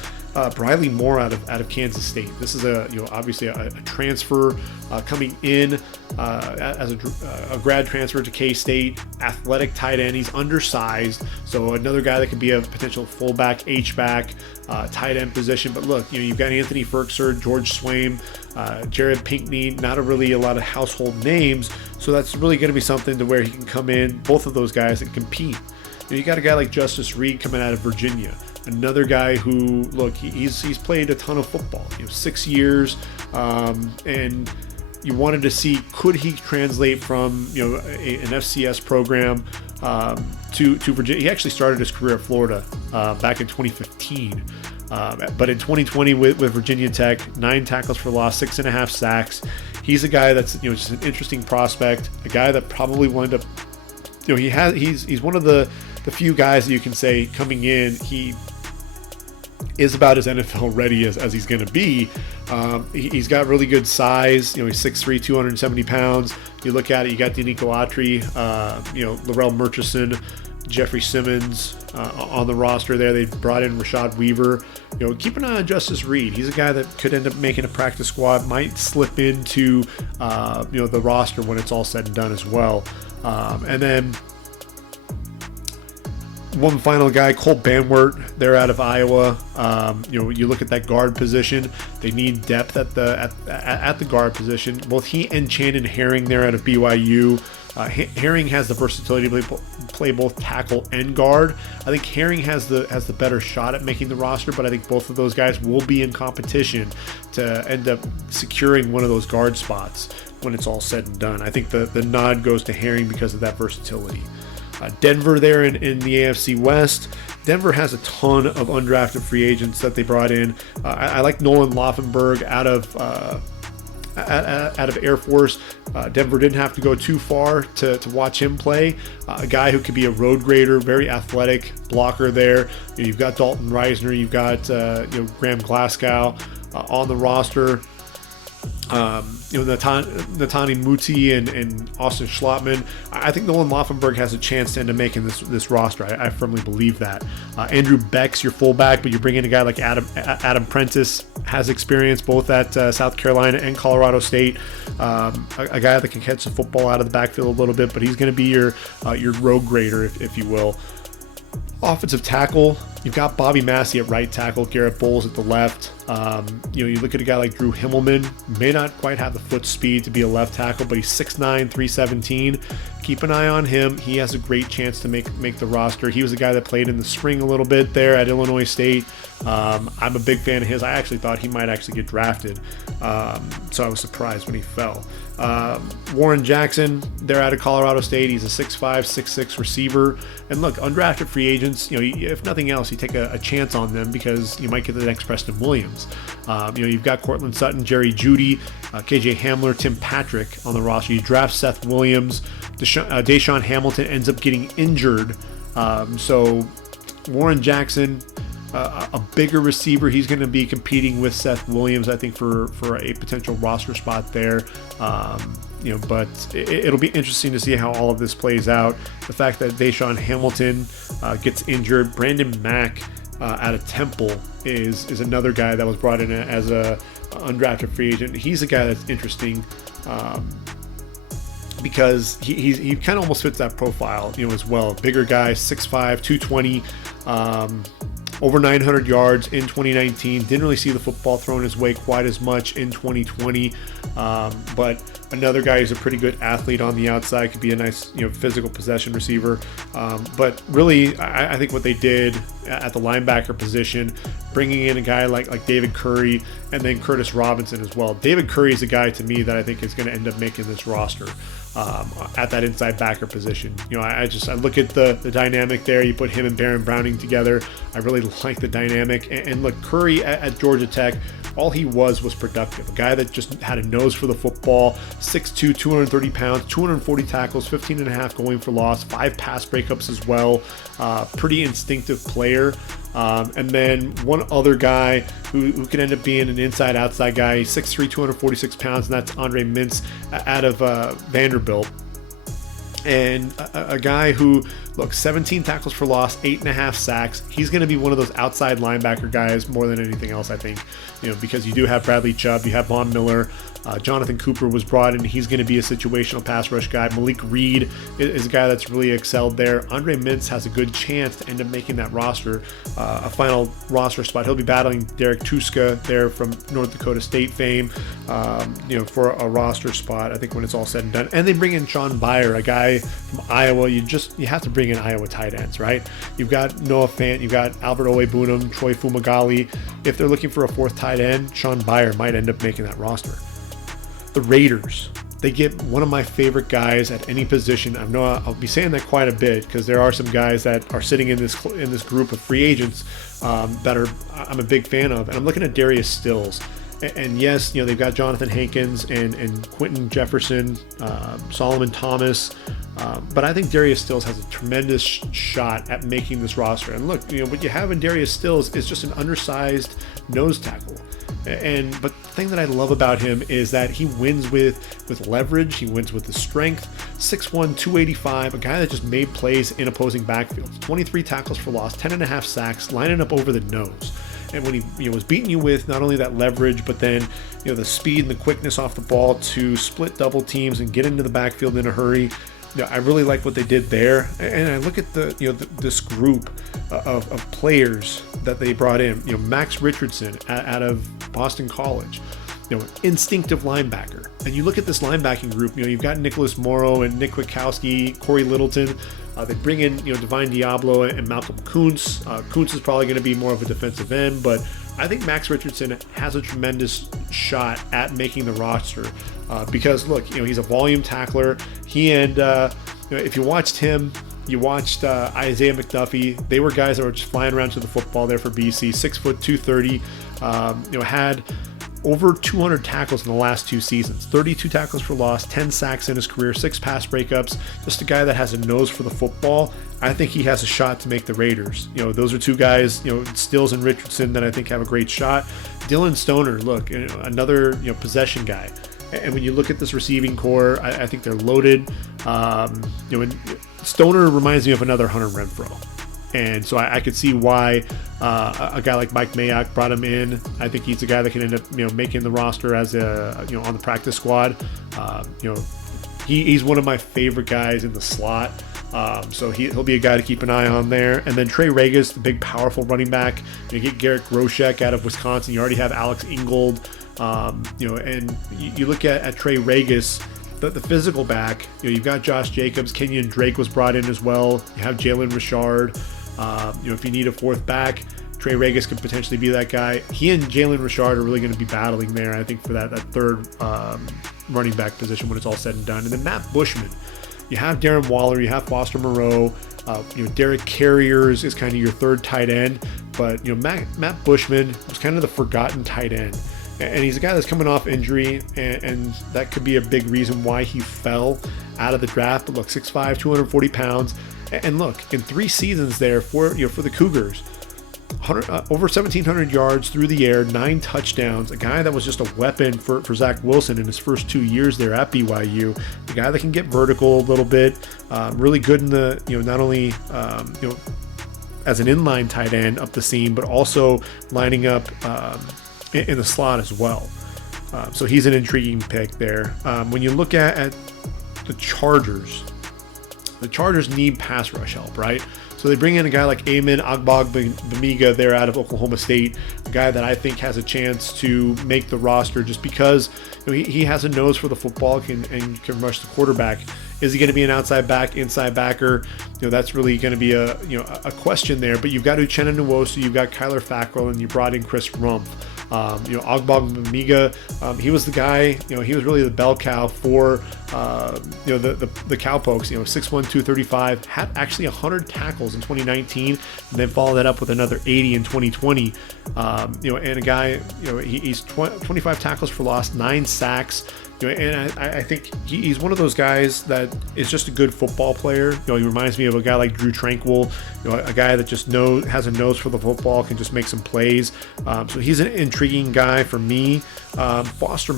Briley Moore out of Kansas State. This is obviously a transfer coming in as a grad transfer to K-State. Athletic tight end. He's undersized, so another guy that could be a potential fullback, H-back, tight end position. But look, you've got Anthony Ferkser, George Swaim, Jared Pinkney. Not really a lot of household names, so that's really going to be something to where he can come in, both of those guys, and compete. You got a guy like Justice Reed coming out of Virginia, another guy who, look, he's played a ton of football, 6 years, and you wanted to see, could he translate from an FCS program to Virginia. He actually started his career at Florida back in 2015, but in 2020 with Virginia Tech, 9 tackles for loss, 6.5 sacks. He's a guy that's just an interesting prospect, a guy that probably will end up. He's one of the few guys that you can say coming in, he is about as NFL ready as he's going to be. He's got really good size. He's 6'3", 270 pounds. You look at it, you got Danico Autry, Laurel Murchison, Jeffrey Simmons on the roster there. They brought in Rashad Weaver. Keep an eye on Justice Reed. He's a guy that could end up making a practice squad, might slip into the roster when it's all said and done as well. And then one final guy, Cole Banwert. They're out of Iowa. You look at that guard position. They need depth at the guard position. Both he and Shannon Herring, they're out of BYU. Herring has the versatility to play both tackle and guard. I think Herring has the better shot at making the roster, but I think both of those guys will be in competition to end up securing one of those guard spots when it's all said and done. I think the nod goes to Herring because of that versatility. Denver there in the AFC West. Denver has a ton of undrafted free agents that they brought in. I like Nolan Laufenberg out of Air Force. Denver didn't have to go too far to watch him play. A guy who could be a road grader, very athletic blocker there. You've got Dalton Reisner, you've got Graham Glasgow on the roster. Natani Muti and Austin Schlottman. I think Nolan Laufenberg has a chance to end up making this roster. I firmly believe that. Andrew Beck's your fullback, but you bring in a guy like Adam Prentice. has experience both at South Carolina and Colorado State. A guy that can catch the football out of the backfield a little bit, but he's going to be your road grader, if you will. Offensive tackle, you've got Bobby Massey at right tackle, Garrett Bowles at the left. You look at a guy like Drew Himmelman, may not quite have the foot speed to be a left tackle, but he's 6'9", 317. Keep an eye on him. He has a great chance to make the roster. He was a guy that played in the spring a little bit there at Illinois State. I'm a big fan of his. I actually thought he might actually get drafted, so I was surprised when he fell. Warren Jackson, they're out of Colorado State. He's a 6'5", 6'6" receiver. And look, undrafted free agents, if nothing else, you take a chance on them because you might get the next Preston Williams. You've got Cortland Sutton, Jerry Jeudy, KJ Hamler, Tim Patrick on the roster. You draft Seth Williams. Deshaun Hamilton ends up getting injured. So Warren Jackson, a bigger receiver, he's going to be competing with Seth Williams, I think, for a potential roster spot there. But it'll be interesting to see how all of this plays out. The fact that Deshaun Hamilton gets injured, Brandon Mack out of Temple is another guy that was brought in as a undrafted free agent. He's a guy that's interesting because he kind of almost fits that profile, as well. Bigger guy, 6'5", 220. Over 900 yards in 2019. Didn't really see the football thrown his way quite as much in 2020. But another guy who's a pretty good athlete on the outside, could be a nice, physical possession receiver. But really, I think what they did at the linebacker position, bringing in a guy like David Curry and then Curtis Robinson as well. David Curry is a guy to me that I think is going to end up making this roster. At that inside backer position. I look at the dynamic there. You put him and Baron Browning together. I really like the dynamic. And look, Curry at Georgia Tech, all he was productive. A guy that just had a nose for the football, 6'2", 230 pounds, 240 tackles, 15.5 going for loss, 5 pass breakups as well. Pretty instinctive player. And then one other guy who can end up being an inside-outside guy, 6'3", 246 pounds, and that's Andre Mintz out of Vanderbilt. And a guy who, 17 tackles for loss, 8.5 sacks. He's going to be one of those outside linebacker guys more than anything else, I think, because you do have Bradley Chubb, you have Von Miller, Jonathan Cooper was brought in. He's going to be a situational pass rush guy. Malik Reed is a guy that's really excelled there. Andre Mintz has a good chance to end up making that roster, a final roster spot. He'll be battling Derek Tuska there from North Dakota State fame, for a roster spot, I think, when it's all said and done. And they bring in Sean Byer, a guy from Iowa. You have to bring in Iowa tight ends, right? You've got Noah Fant, you've got Albert Owe-Bunam, Troy Fumagalli. If they're looking for a fourth tight end, Sean Byer might end up making that roster. The Raiders, they get one of my favorite guys at any position. I know I'll be saying that quite a bit because there are some guys that are sitting in this group of free agents that I'm a big fan of, and I'm looking at Darius Stills. And yes, they've got Jonathan Hankins and Quentin Jefferson, Solomon Thomas, but I think Darius Stills has a tremendous shot at making this roster. And look, what you have in Darius Stills is just an undersized nose tackle. But the thing that I love about him is that he wins with leverage. He wins with the strength. 6'1", 285, a guy that just made plays in opposing backfields. 23 tackles for loss, 10.5 sacks, lining up over the nose. And when he was beating you with not only that leverage, but then the speed and the quickness off the ball to split double teams and get into the backfield in a hurry. I really like what they did there. And I look at this group of players that they brought in. Max Richardson out of Boston College, instinctive linebacker. And you look at this linebacking group. You've got Nicholas Morrow and Nick Kwiatkowski, Corey Littleton. They bring in Divine Diablo and Malcolm Kuntz. Kuntz is probably going to be more of a defensive end, but I think Max Richardson has a tremendous shot at making the roster because look, he's a volume tackler. He and if you watched him, you watched Isaiah McDuffie. They were guys that were just flying around to the football there for BC. 6', 230. Had over 200 tackles in the last 2 seasons, 32 tackles for loss, 10 sacks in his career, 6 pass breakups. Just a guy that has a nose for the football. I think he has a shot to make the Raiders. Those are 2 guys, Stills and Richardson, that I think have a great shot. Dylan Stoner, look, another possession guy. And when you look at this receiving core, I think they're loaded. And Stoner reminds me of another Hunter Renfrow. And so I could see why a guy like Mike Mayock brought him in. I think he's a guy that can end up, making the roster as on the practice squad. He's one of my favorite guys in the slot. So he'll be a guy to keep an eye on there. And then Trey Regis, the big, powerful running back. You get Garrett Groshek out of Wisconsin. You already have Alex Ingold. And you look at Trey Regis, the physical back. You've got Josh Jacobs. Kenyon Drake was brought in as well. You have Jalen Richard. If you need a fourth back, Trey Regis could potentially be that guy. He and Jalen Richard are really going to be battling there, I think, for that third running back position when it's all said and done. And then Matt Bushman. You have Darren Waller, you have Foster Moreau, Derek Carriers is kind of your third tight end, but Matt Bushman was kind of the forgotten tight end, and he's a guy that's coming off injury, and that could be a big reason why he fell out of the draft. But look, 6'5", 240 pounds, and look, in 3 seasons there for the Cougars, over 1,700 yards through the air, 9 touchdowns, a guy that was just a weapon for Zach Wilson in his first 2 years there at BYU, a guy that can get vertical a little bit, really good in the, not only, as an inline tight end up the seam, but also lining up in the slot as well. So he's an intriguing pick there. When you look at the Chargers need pass rush help, right? So they bring in a guy like Amen Agbogbemiga there out of Oklahoma State, a guy that I think has a chance to make the roster just because he has a nose for the football and can rush the quarterback. Is he going to be an outside back, inside backer? That's really going to be a question there. But you've got Uchenna Nwosu, you've got Kyler Fackrell, and you brought in Chris Rumpf. Agbogbemiga, he was the guy, he was really the bell cow for, the Cowpokes, 6'1", 235, had actually 100 tackles in 2019, and then followed that up with another 80 in 2020. And a guy, he's 25 tackles for loss, 9 sacks. And I think he's one of those guys that is just a good football player. He reminds me of a guy like Drew Tranquill, a guy that just has a nose for the football, can just make some plays. So he's an intriguing guy for me. Forrest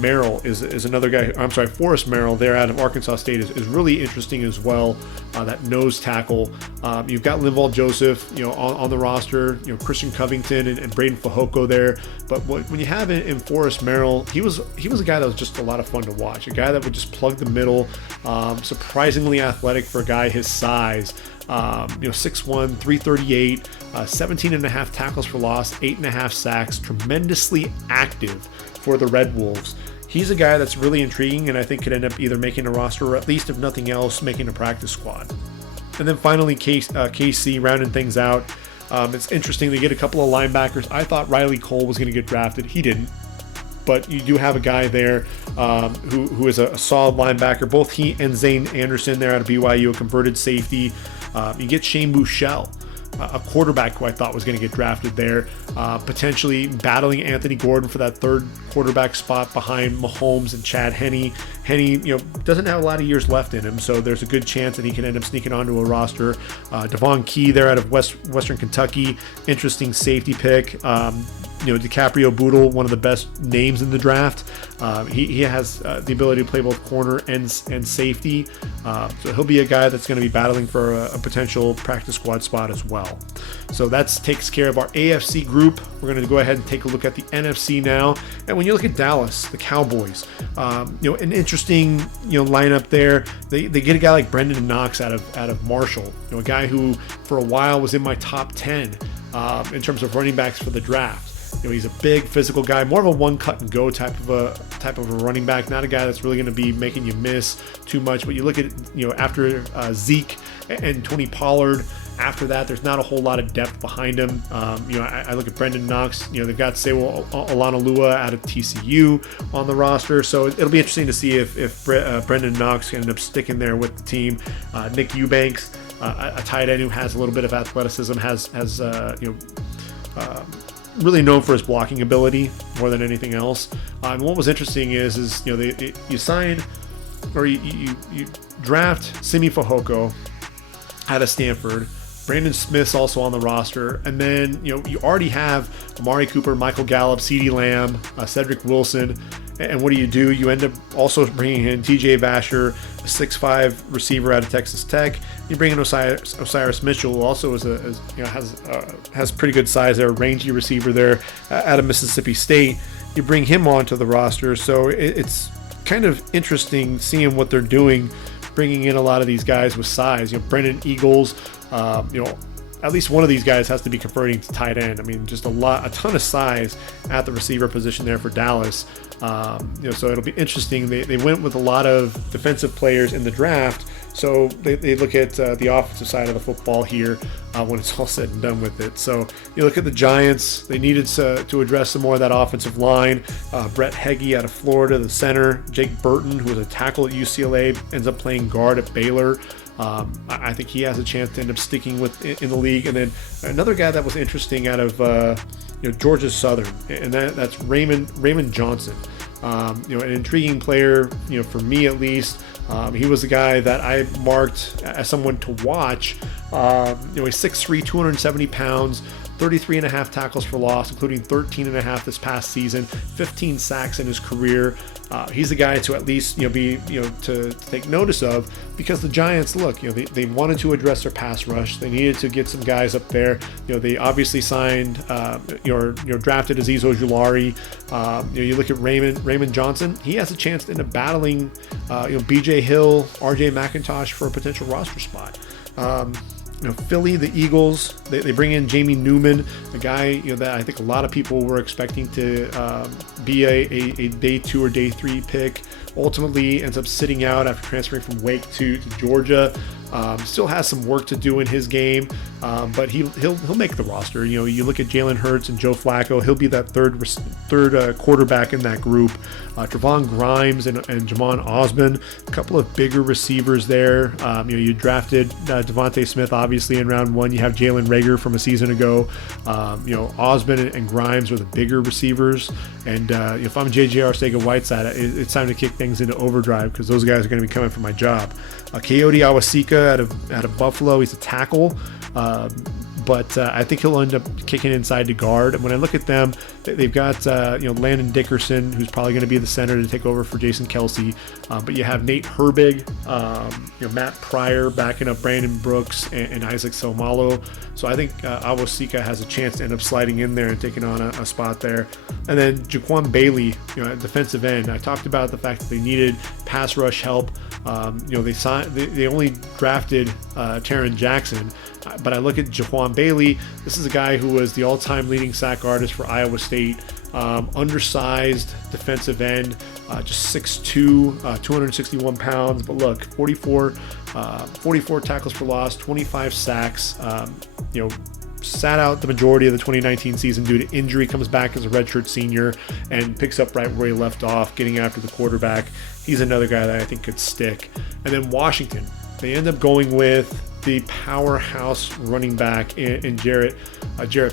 Merrill is another guy. I'm sorry, Forrest Merrill there out of Arkansas State is really interesting as well. That nose tackle. You've got Linval Joseph, on the roster. Christian Covington and Braden Fajoko there. But when you have in Forrest Merrill, he was a guy that was just a lot of fun to watch. A guy that would just plug the middle. Surprisingly athletic for a guy his size. 6'1", 338, 17 and a half tackles for loss, 8.5 sacks, tremendously active for the Red Wolves. He's a guy that's really intriguing and I think could end up either making a roster or at least, if nothing else, making a practice squad. And then finally, KC rounding things out. It's interesting, they get a couple of linebackers. I thought Riley Cole was going to get drafted. He didn't. But you do have a guy there who is a solid linebacker. Both he and Zane Anderson there out of BYU, a converted safety. You get Shane Buechele, a quarterback who I thought was going to get drafted there, potentially battling Anthony Gordon for that third quarterback spot behind Mahomes and Chad Henne. Henne, doesn't have a lot of years left in him, so there's a good chance that he can end up sneaking onto a roster. Devon Key there out of Western Kentucky, interesting safety pick. DiCaprio Bootle, one of the best names in the draft. He has the ability to play both corner and safety. So he'll be a guy that's going to be battling for a potential practice squad spot as well. So that takes care of our AFC group. We're going to go ahead and take a look at the NFC now. And when you look at Dallas, the Cowboys, an interesting lineup there. They get a guy like Brendan Knox out of Marshall, a guy who for a while was in my top 10 in terms of running backs for the draft. He's a big physical guy, more of a one cut and go type of a running back, not a guy that's really going to be making you miss too much. But you look at after Zeke and Tony Pollard, after that there's not a whole lot of depth behind him. I look at Brendan Knox. They've got Sewo Olanolua out of TCU on the roster, so it'll be interesting to see if Brendan Knox can end up sticking there with the team. Nick Eubanks, a tight end who has a little bit of athleticism, has really known for his blocking ability more than anything else. And what was interesting is you sign or you draft Simi Fajoko out of Stanford. Brandon Smith's also on the roster, and then you already have Amari Cooper, Michael Gallup, CeeDee Lamb, Cedric Wilson, And what do? You end up also bringing in TJ Vasher, a 6'5" receiver out of Texas Tech. You bring in Osiris Mitchell, who also has pretty good size there, rangy receiver there out of Mississippi State. You bring him onto the roster, so it's kind of interesting seeing what they're doing, bringing in a lot of these guys with size. Brendan Eagles, at least one of these guys has to be converting to tight end. I mean, just a ton of size at the receiver position there for Dallas. So it'll be interesting. They went with a lot of defensive players in the draft, so they look at the offensive side of the football here when it's all said and done with it. So you look at the Giants, they needed to address some more of that offensive line. Brett Heggie out of Florida, the center. Jake Burton, who was a tackle at UCLA, ends up playing guard at Baylor. I think he has a chance to end up sticking in the league. And then another guy that was interesting out of Georgia Southern, and that's Raymond Johnson. An intriguing player, for me at least. He was the guy that I marked as someone to watch. He's 6'3", 270 pounds, 33.5 tackles for loss, including 13.5 this past season, 15 sacks in his career. He's the guy to at least to take notice of, because the Giants, look, they wanted to address their pass rush. They needed to get some guys up there. They obviously signed drafted Azeez Ojulari. You look at Raymond Johnson. He has a chance to end up battling BJ Hill, RJ McIntosh for a potential roster spot. Philly, the Eagles, they bring in Jamie Newman, a guy that I think a lot of people were expecting to be a day 2 or day 3 pick. Ultimately ends up sitting out after transferring from Wake to Georgia. Still has some work to do in his game, but he'll make the roster. You look at Jalen Hurts and Joe Flacco. He'll be that third quarterback in that group. Trevon Grimes and Jamon Osborne, a couple of bigger receivers there. You drafted Devontae Smith obviously in round 1. You have Jalen Reagor from a season ago. Osborne and Grimes are the bigger receivers. And if I'm J.J. Arcega-Whiteside, it's time to kick things into overdrive, because those guys are going to be coming for my job. Coyote Awasika out of Buffalo, he's a tackle, but I think he'll end up kicking inside to guard. And when I look at them, they've got Landon Dickerson, who's probably going to be the center to take over for Jason Kelsey. But you have Nate Herbig, Matt Pryor backing up Brandon Brooks and Isaac Somalo. So I think Awasika has a chance to end up sliding in there and taking on a spot there. And then Jaquan Bailey, at defensive end. I talked about the fact that they needed pass rush help. They only drafted Taron Jackson, but I look at Jaquan Bailey. This is a guy who was the all-time leading sack artist for Iowa State. Undersized defensive end, just 6'2", 261 pounds. But look, 44 tackles for loss, 25 sacks. Sat out the majority of the 2019 season due to injury, comes back as a redshirt senior and picks up right where he left off, getting after the quarterback. He's another guy that I think could stick. And then Washington, they end up going with the powerhouse running back in Jarrett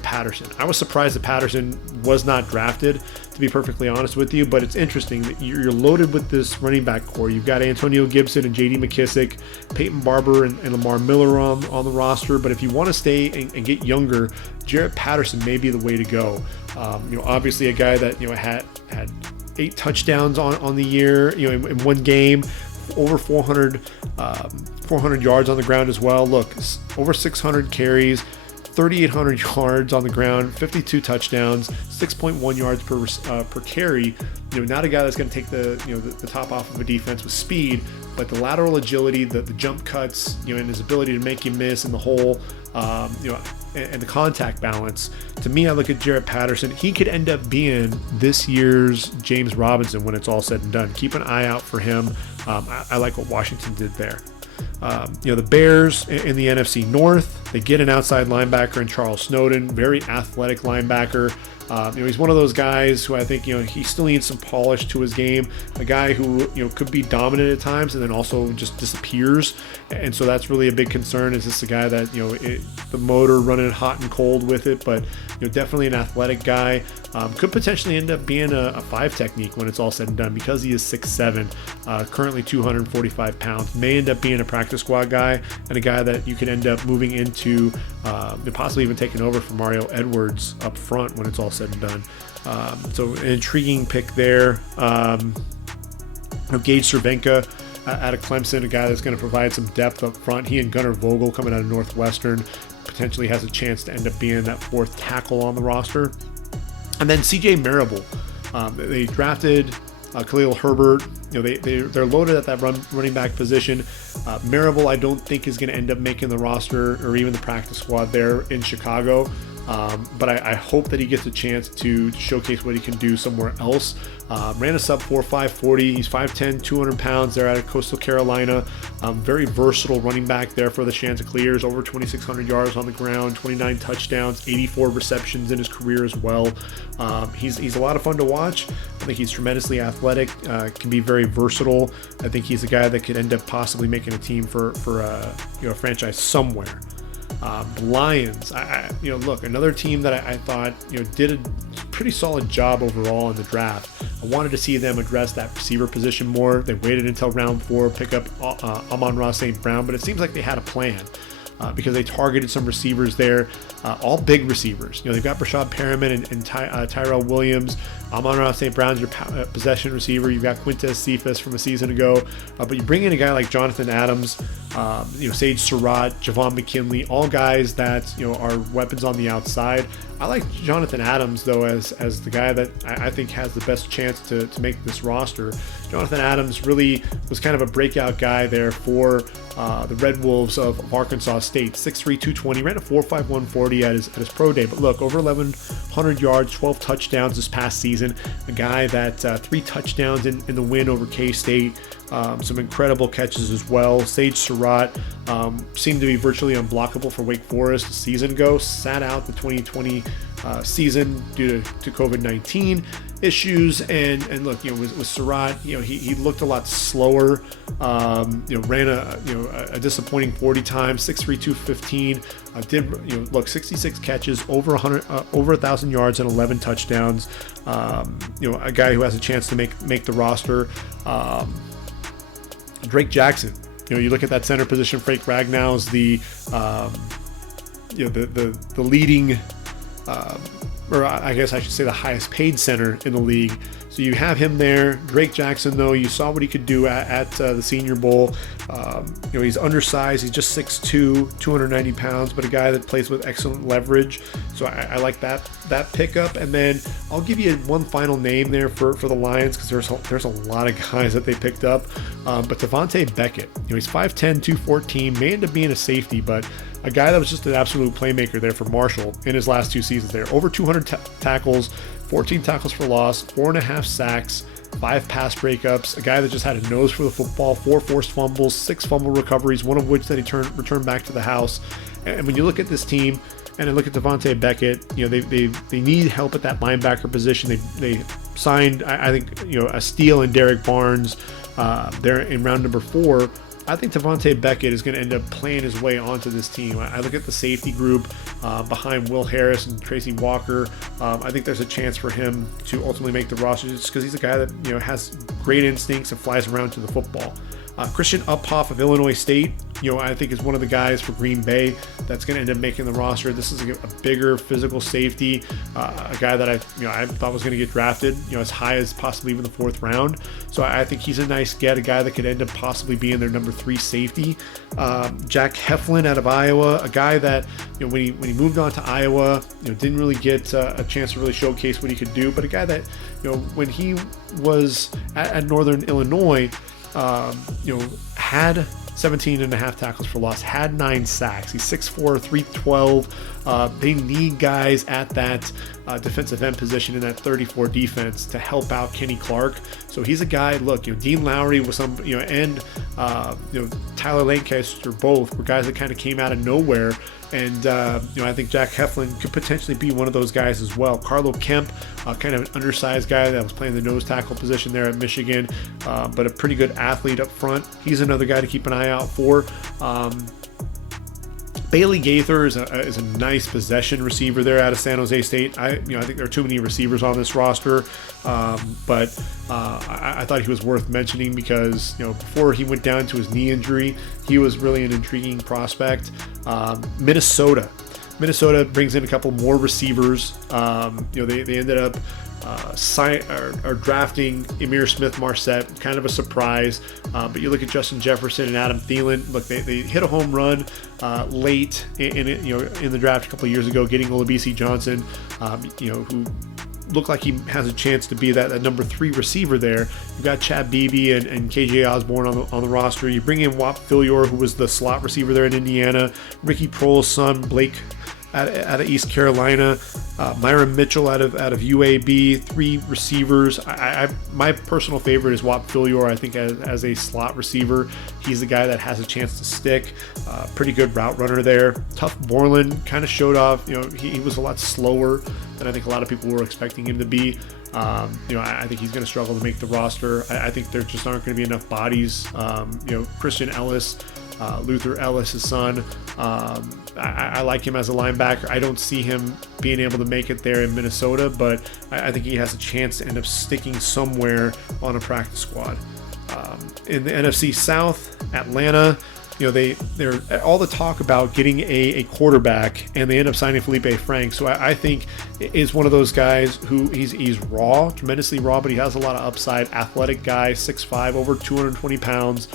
Patterson. I was surprised that Patterson was not drafted, to be perfectly honest with you, but it's interesting that you're loaded with this running back core. You've got Antonio Gibson and J.D. McKissick, Peyton Barber and Lamar Miller on the roster, but if you want to stay and get younger, Jarrett Patterson may be the way to go. Obviously a guy that had 8 touchdowns on the year, in one game, over 400 yards on the ground as well. Look, over 600 carries, 3,800 yards on the ground, 52 touchdowns, 6.1 yards per carry. Not a guy that's going to take the top off of a defense with speed, but the lateral agility, the jump cuts, and his ability to make you miss in the hole, and the contact balance. To me, I look at Jarrett Patterson. He could end up being this year's James Robinson when it's all said and done. Keep an eye out for him. I like what Washington did there. The Bears in the NFC North, they get an outside linebacker in Charles Snowden, very athletic linebacker. He's one of those guys who I think, he still needs some polish to his game. A guy who, could be dominant at times and then also just disappears. And so that's really a big concern. Is this a guy that, the motor running hot and cold with it, but, definitely an athletic guy. Could potentially end up being a 5 technique when it's all said and done, because he is 6'7", currently 245 pounds. May end up being a practice squad guy and a guy that you could end up moving into, possibly even taking over for Mario Edwards up front when it's all said and done. So an intriguing pick there. Gage Cervenka out of Clemson, a guy that's going to provide some depth up front. He and Gunnar Vogel coming out of Northwestern potentially has a chance to end up being that fourth tackle on the roster. And then CJ Marable. They drafted Khalil Herbert. They're loaded at that running back position. Marable, I don't think is going to end up making the roster or even the practice squad there in Chicago. But I hope that he gets a chance to showcase what he can do somewhere else. Ran a sub 4.5 40. He's 5'10", 200 pounds there out of Coastal Carolina. Very versatile running back there for the Chanticleers. Over 2,600 yards on the ground, 29 touchdowns, 84 receptions in his career as well. He's a lot of fun to watch. I think he's tremendously athletic, can be very versatile. I think he's a guy that could end up possibly making a team for a franchise somewhere. The Lions, look, another team that I thought did a pretty solid job overall in the draft. I wanted to see them address that receiver position more. They waited until round 4, pick up Amon-Ra St. Brown, but it seems like they had a plan. Because they targeted some receivers there, all big receivers. They've got Brashad Perriman and Tyrell Williams. Amon-Ra St. Brown's your possession receiver. You've got Quintez Cephas from a season ago. But you bring in a guy like Jonathan Adams, Sage Surratt, Javon McKinley, all guys that are weapons on the outside. I like Jonathan Adams, though, as the guy that I think has the best chance to make this roster. Jonathan Adams really was kind of a breakout guy there for the Red Wolves of Arkansas State. 6'3", 220, ran a 4.5 40 at his pro day. But look, over 1,100 yards, 12 touchdowns this past season. A guy that 3 touchdowns in the win over K-State. Some incredible catches as well. Sage Surratt seemed to be virtually unblockable for Wake Forest a season ago. Sat out the 2020 season due to COVID-19 issues. And look, with Surratt, he looked a lot slower. Ran a disappointing 40 times, 6'3", 215. Did 66 catches, over 1,000 yards and 11 touchdowns. A guy who has a chance to make the roster. Drake Jackson. You look at that center position. Frank Ragnow's the leading, or I guess I should say the highest paid center in the league. So you have him there. Drake Jackson, though, you saw what he could do at the Senior Bowl. He's undersized. He's just 6'2", 290 pounds, but a guy that plays with excellent leverage. So I like that pickup. And then I'll give you one final name there for the Lions, because there's a lot of guys that they picked up. But Devontae Beckett, he's 5'10", 214, may end up being a safety, but a guy that was just an absolute playmaker there for Marshall in his last 2 seasons there. Over 200 tackles, 14 tackles for loss, 4.5 sacks, 5 pass breakups, a guy that just had a nose for the football, 4 forced fumbles, 6 fumble recoveries, one of which that he returned back to the house. And when you look at this team and I look at Devontae Beckett, they need help at that linebacker position. They signed, I think, a steal in Derek Barnes there in round number 4. I think Devontae Beckett is going to end up playing his way onto this team. I look at the safety group behind Will Harris and Tracy Walker. I think there's a chance for him to ultimately make the roster just because he's a guy that has great instincts and flies around to the football. Christian Uphoff of Illinois State, I think is one of the guys for Green Bay that's going to end up making the roster. This is a bigger physical safety, a guy that I thought was going to get drafted, as high as possibly even the 4th round. So I think he's a nice get, a guy that could end up possibly being their number 3 safety. Jack Heflin out of Iowa, a guy that when he moved on to Iowa, didn't really get a chance to really showcase what he could do, but a guy that when he was at Northern Illinois, had 17.5 tackles for loss, had 9 sacks. He's 6'4", 312. They need guys at that defensive end position in that 34 defense to help out Kenny Clark. So he's a guy. Look, Dean Lowry was some, and Tyler Lancaster both were guys that kind of came out of nowhere. And, I think Jack Heflin could potentially be one of those guys as well. Carlo Kemp, kind of an undersized guy that was playing the nose tackle position there at Michigan, but a pretty good athlete up front. He's another guy to keep an eye out for. Bailey Gaither is a nice possession receiver there out of San Jose State. I think there are too many receivers on this roster, but I thought he was worth mentioning because before he went down to his knee injury, he was really an intriguing prospect. Minnesota. Minnesota brings in a couple more receivers. They ended up drafting Emir Smith-Marset, kind of a surprise. But you look at Justin Jefferson and Adam Thielen. Look, they hit a home run late in the draft a couple of years ago, getting Olabisi Johnson, who looked like he has a chance to be that number 3 receiver there. You've got Chad Beebe and KJ Osborne on the roster. You bring in Whop Philyor, who was the slot receiver there in Indiana. Ricky Proehl's son, Blake, out of East Carolina. Myron Mitchell out of UAB. 3 receivers. My personal favorite is Whop Philyor. I think as a slot receiver, he's the guy that has a chance to stick. Pretty good route runner there. Tuff Borland kind of showed off. He was a lot slower than I think a lot of people were expecting him to be. I think he's going to struggle to make the roster. I think there just aren't going to be enough bodies. Christian Ellis, Luther Ellis, his son. I like him as a linebacker. I don't see him being able to make it there in Minnesota, but I think he has a chance to end up sticking somewhere on a practice squad. In the NFC South, Atlanta, they're all the talk about getting a quarterback, and they end up signing Felipe Franks. So I think is one of those guys who he's raw, tremendously raw, but he has a lot of upside. Athletic guy, 6'5", over 220 pounds.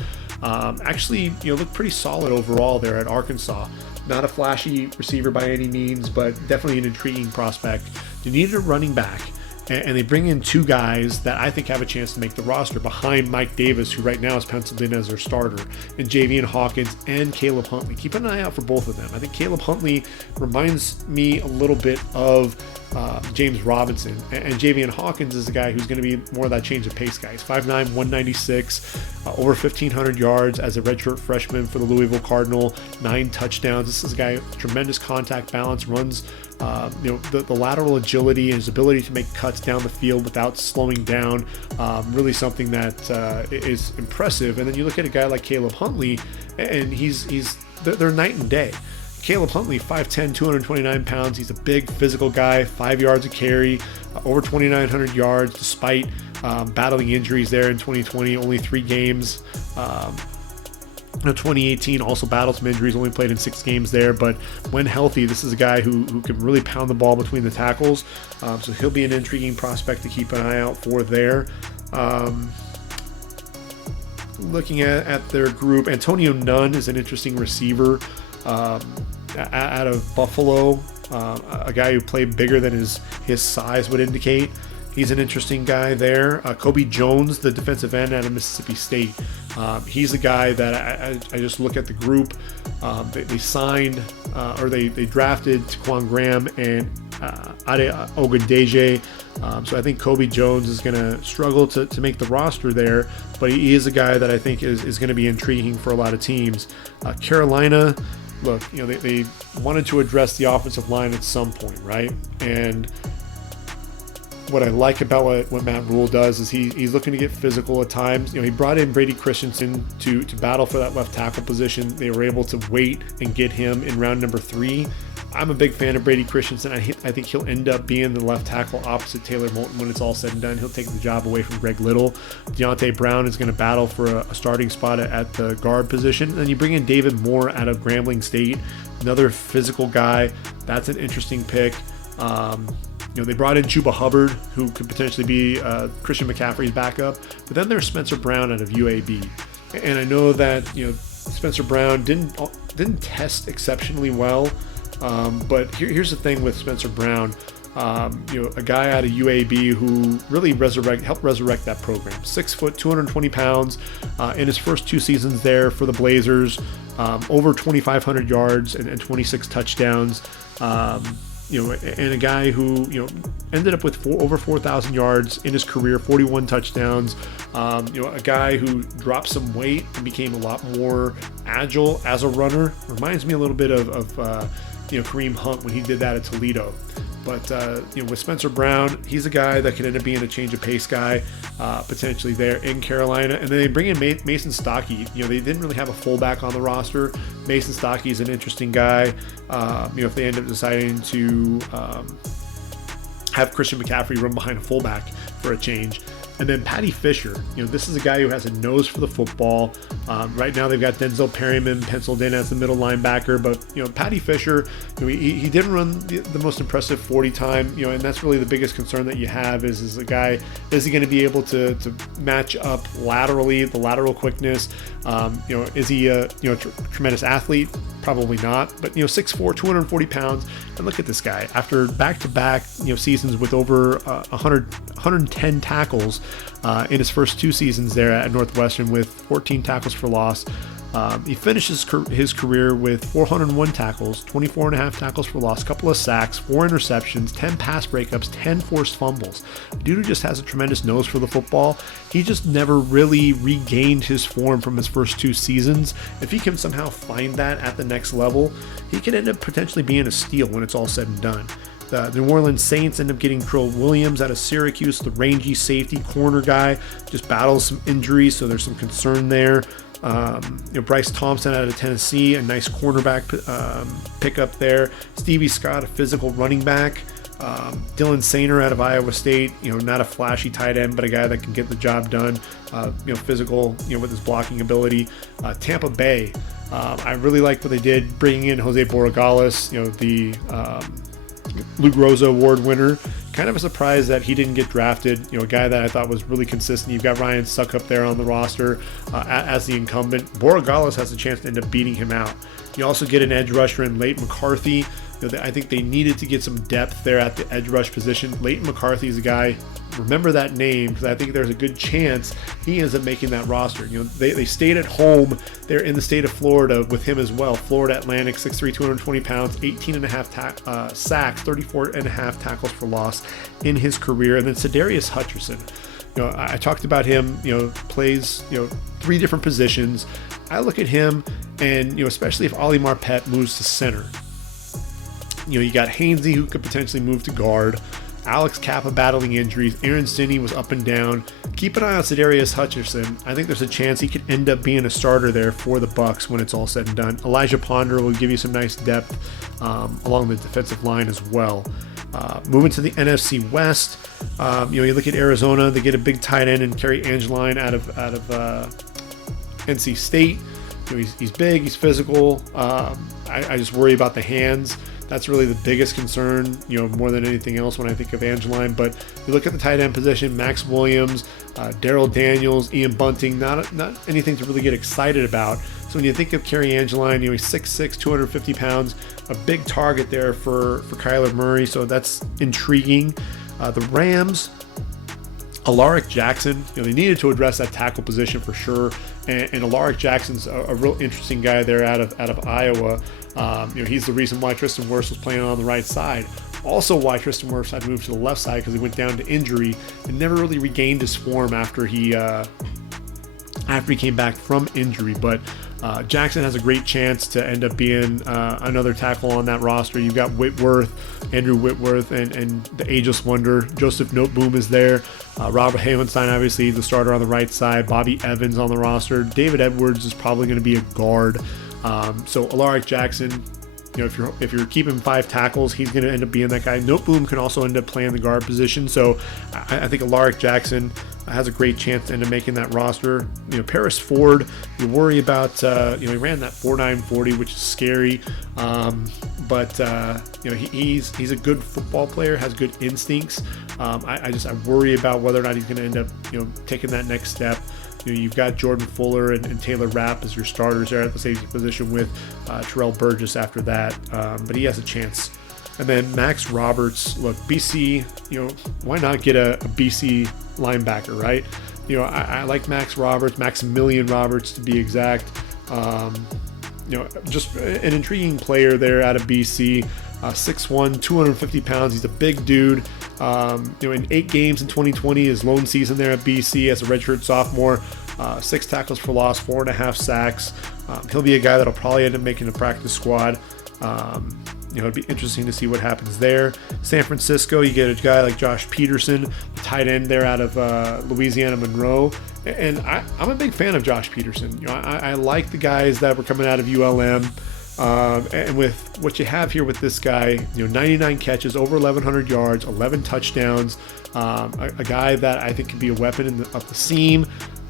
Looked pretty solid overall there at Arkansas. Not a flashy receiver by any means, but definitely an intriguing prospect. They needed a running back, and they bring in 2 guys that I think have a chance to make the roster behind Mike Davis, who right now is penciled in as their starter, and Javian Hawkins and Caleb Huntley. Keep an eye out for both of them. I think Caleb Huntley reminds me a little bit of James Robinson, and Javian Hawkins is a guy who's going to be more of that change of pace guy. He's 5'9", 196, over 1,500 yards as a redshirt freshman for the Louisville Cardinal, 9 touchdowns. This is a guy with tremendous contact balance, runs the lateral agility and his ability to make cuts down the field without slowing down, really something that is impressive. And then you look at a guy like Caleb Huntley, and they're night and day. Caleb Huntley, 5'10", 229 pounds. He's a big physical guy, 5 yards a carry, over 2,900 yards, despite battling injuries there in 2020, only 3 games. 2018 also battled some injuries, only played in 6 games there, but when healthy, this is a guy who can really pound the ball between the tackles. So he'll be an intriguing prospect to keep an eye out for there. Looking at their group, Antonio Nunn is an interesting receiver out of Buffalo, a guy who played bigger than his size would indicate. He's an interesting guy there. Kobe Jones, the defensive end out of Mississippi State. He's a guy that I just look at the group. They signed they drafted Taquan Graham and Ade Ogundeji. So I think Kobe Jones is going to struggle to make the roster there, but he is a guy that I think is going to be intriguing for a lot of teams. Carolina, look, they wanted to address the offensive line at some point, right? And what I like about what Matt Rule does is he's looking to get physical at times. He brought in Brady Christensen to battle for that left tackle position. They were able to wait and get him in round number 3. I'm a big fan of Brady Christensen. I think he'll end up being the left tackle opposite Taylor Moton when it's all said and done. He'll take the job away from Greg Little. Deontay Brown is going to battle for a starting spot at the guard position. And then you bring in David Moore out of Grambling State, another physical guy. That's an interesting pick. They brought in Chuba Hubbard, who could potentially be Christian McCaffrey's backup. But then there's Spencer Brown out of UAB. And I know that Spencer Brown didn't test exceptionally well. But here's the thing with Spencer Brown. A guy out of UAB who really helped resurrect that program. 6 foot, 220 pounds in his first 2 seasons there for the Blazers. Over 2,500 yards and 26 touchdowns. And a guy who, ended up with over 4,000 yards in his career, 41 touchdowns. A guy who dropped some weight and became a lot more agile as a runner. Reminds me a little bit of Kareem Hunt when he did that at Toledo. But, with Spencer Brown, he's a guy that could end up being a change of pace guy, potentially there in Carolina. And then they bring in Mason Stockey. They didn't really have a fullback on the roster. Mason Stockey is an interesting guy. If they end up deciding to have Christian McCaffrey run behind a fullback for a change. And then Patty Fisher, this is a guy who has a nose for the football. Right now they've got Denzel Perryman penciled in as the middle linebacker, but Patty Fisher, he didn't run the most impressive 40 time, and that's really the biggest concern that you have is a guy, is he going to be able to match up laterally, the lateral quickness? Is he a tremendous athlete? Probably not, but 6'4", 240 pounds. And look at this guy. After back-to-back seasons with over 110 tackles in his first 2 seasons there at Northwestern with 14 tackles for loss, he finishes his career with 401 tackles, 24.5 tackles for loss, couple of sacks, 4 interceptions, 10 pass breakups, 10 forced fumbles. A dude who just has a tremendous nose for the football. He just never really regained his form from his first 2 seasons. If he can somehow find that at the next level, he could end up potentially being a steal when it's all said and done. The New Orleans Saints end up getting Krill Williams out of Syracuse, the rangy safety corner guy, just battles some injuries, so there's some concern there. Bryce Thompson out of Tennessee, a nice cornerback pickup there. Stevie Scott, a physical running back. Dylan Sainer out of Iowa State, not a flashy tight end, but a guy that can get the job done. Physical, with his blocking ability. Tampa Bay, I really like what they did, bringing in Jose Borregales, the Lou Groza Award winner. Kind of a surprise that he didn't get drafted. A guy that I thought was really consistent. You've got Ryan Suckup there on the roster as the incumbent. Borregales has a chance to end up beating him out. You also get an edge rusher in Leighton McCarthy. I think they needed to get some depth there at the edge rush position. Leighton McCarthy is a guy, remember that name, because I think there's a good chance he ends up making that roster. They stayed at home there in the state of Florida with him as well. Florida Atlantic, 6'3", 220 pounds, 18.5 sacks, 34.5 tackles for loss in his career. And then Cedarius Hutcherson. I talked about him, plays, 3 different positions. I look at him and, especially if Ali Marpet moves to center, you got Hainsey who could potentially move to guard. Alex Kappa battling injuries. Aaron Stinney was up and down. Keep an eye on Cedarius Hutcherson. I think there's a chance he could end up being a starter there for the Bucs when it's all said and done. Elijah Ponder will give you some nice depth along the defensive line as well. Moving to the NFC West, you look at Arizona. They get a big tight end and Kerry Angeline out of NC State. He's big. He's physical. I just worry about the hands. That's really the biggest concern, more than anything else when I think of Angeline. But you look at the tight end position, Max Williams, Darrell Daniels, Ian Bunting, not anything to really get excited about. So when you think of Kerry Angeline, he's 6'6", 250 pounds, a big target there for Kyler Murray. So that's intriguing. The Rams, Alaric Jackson, they needed to address that tackle position for sure. And Alaric Jackson's a real interesting guy there out of Iowa. He's the reason why Tristan Wirfs was playing on the right side. Also why Tristan Wirfs had moved to the left side, because he went down to injury and never really regained his form after he came back from injury. But Jackson has a great chance to end up being another tackle on that roster. You've got Andrew Whitworth, and the ageless wonder. Joseph Noteboom is there. Robert Havenstein, obviously, the starter on the right side. Bobby Evans on the roster. David Edwards is probably going to be a guard. So Alaric Jackson, if you're keeping 5 tackles, he's going to end up being that guy. Noteboom can also end up playing the guard position. So I think Alaric Jackson has a great chance to end up making that roster. Paris Ford, you worry about, he ran that 4.9 40, which is scary. But he's a good football player, has good instincts. I worry about whether or not he's going to end up, taking that next step. You've got Jordan Fuller and Taylor Rapp as your starters there at the safety position with Terrell Burgess after that. But he has a chance. And then Max Roberts, look, BC, why not get a BC linebacker, right? I like Max Roberts, Maximilian Roberts to be exact. Just an intriguing player there out of BC. 6'1", 250 pounds. He's a big dude. In 8 games in 2020, his lone season there at BC as a redshirt sophomore, 6 tackles for loss, 4.5 sacks. He'll be a guy that'll probably end up making the practice squad. It'd be interesting to see what happens there. San Francisco, you get a guy like Josh Peterson, the tight end there out of Louisiana Monroe. And I'm a big fan of Josh Peterson. I like the guys that were coming out of ULM. And with what you have here with this guy, 99 catches, over 1,100 yards, 11 touchdowns, a guy that I think can be a weapon up the seam.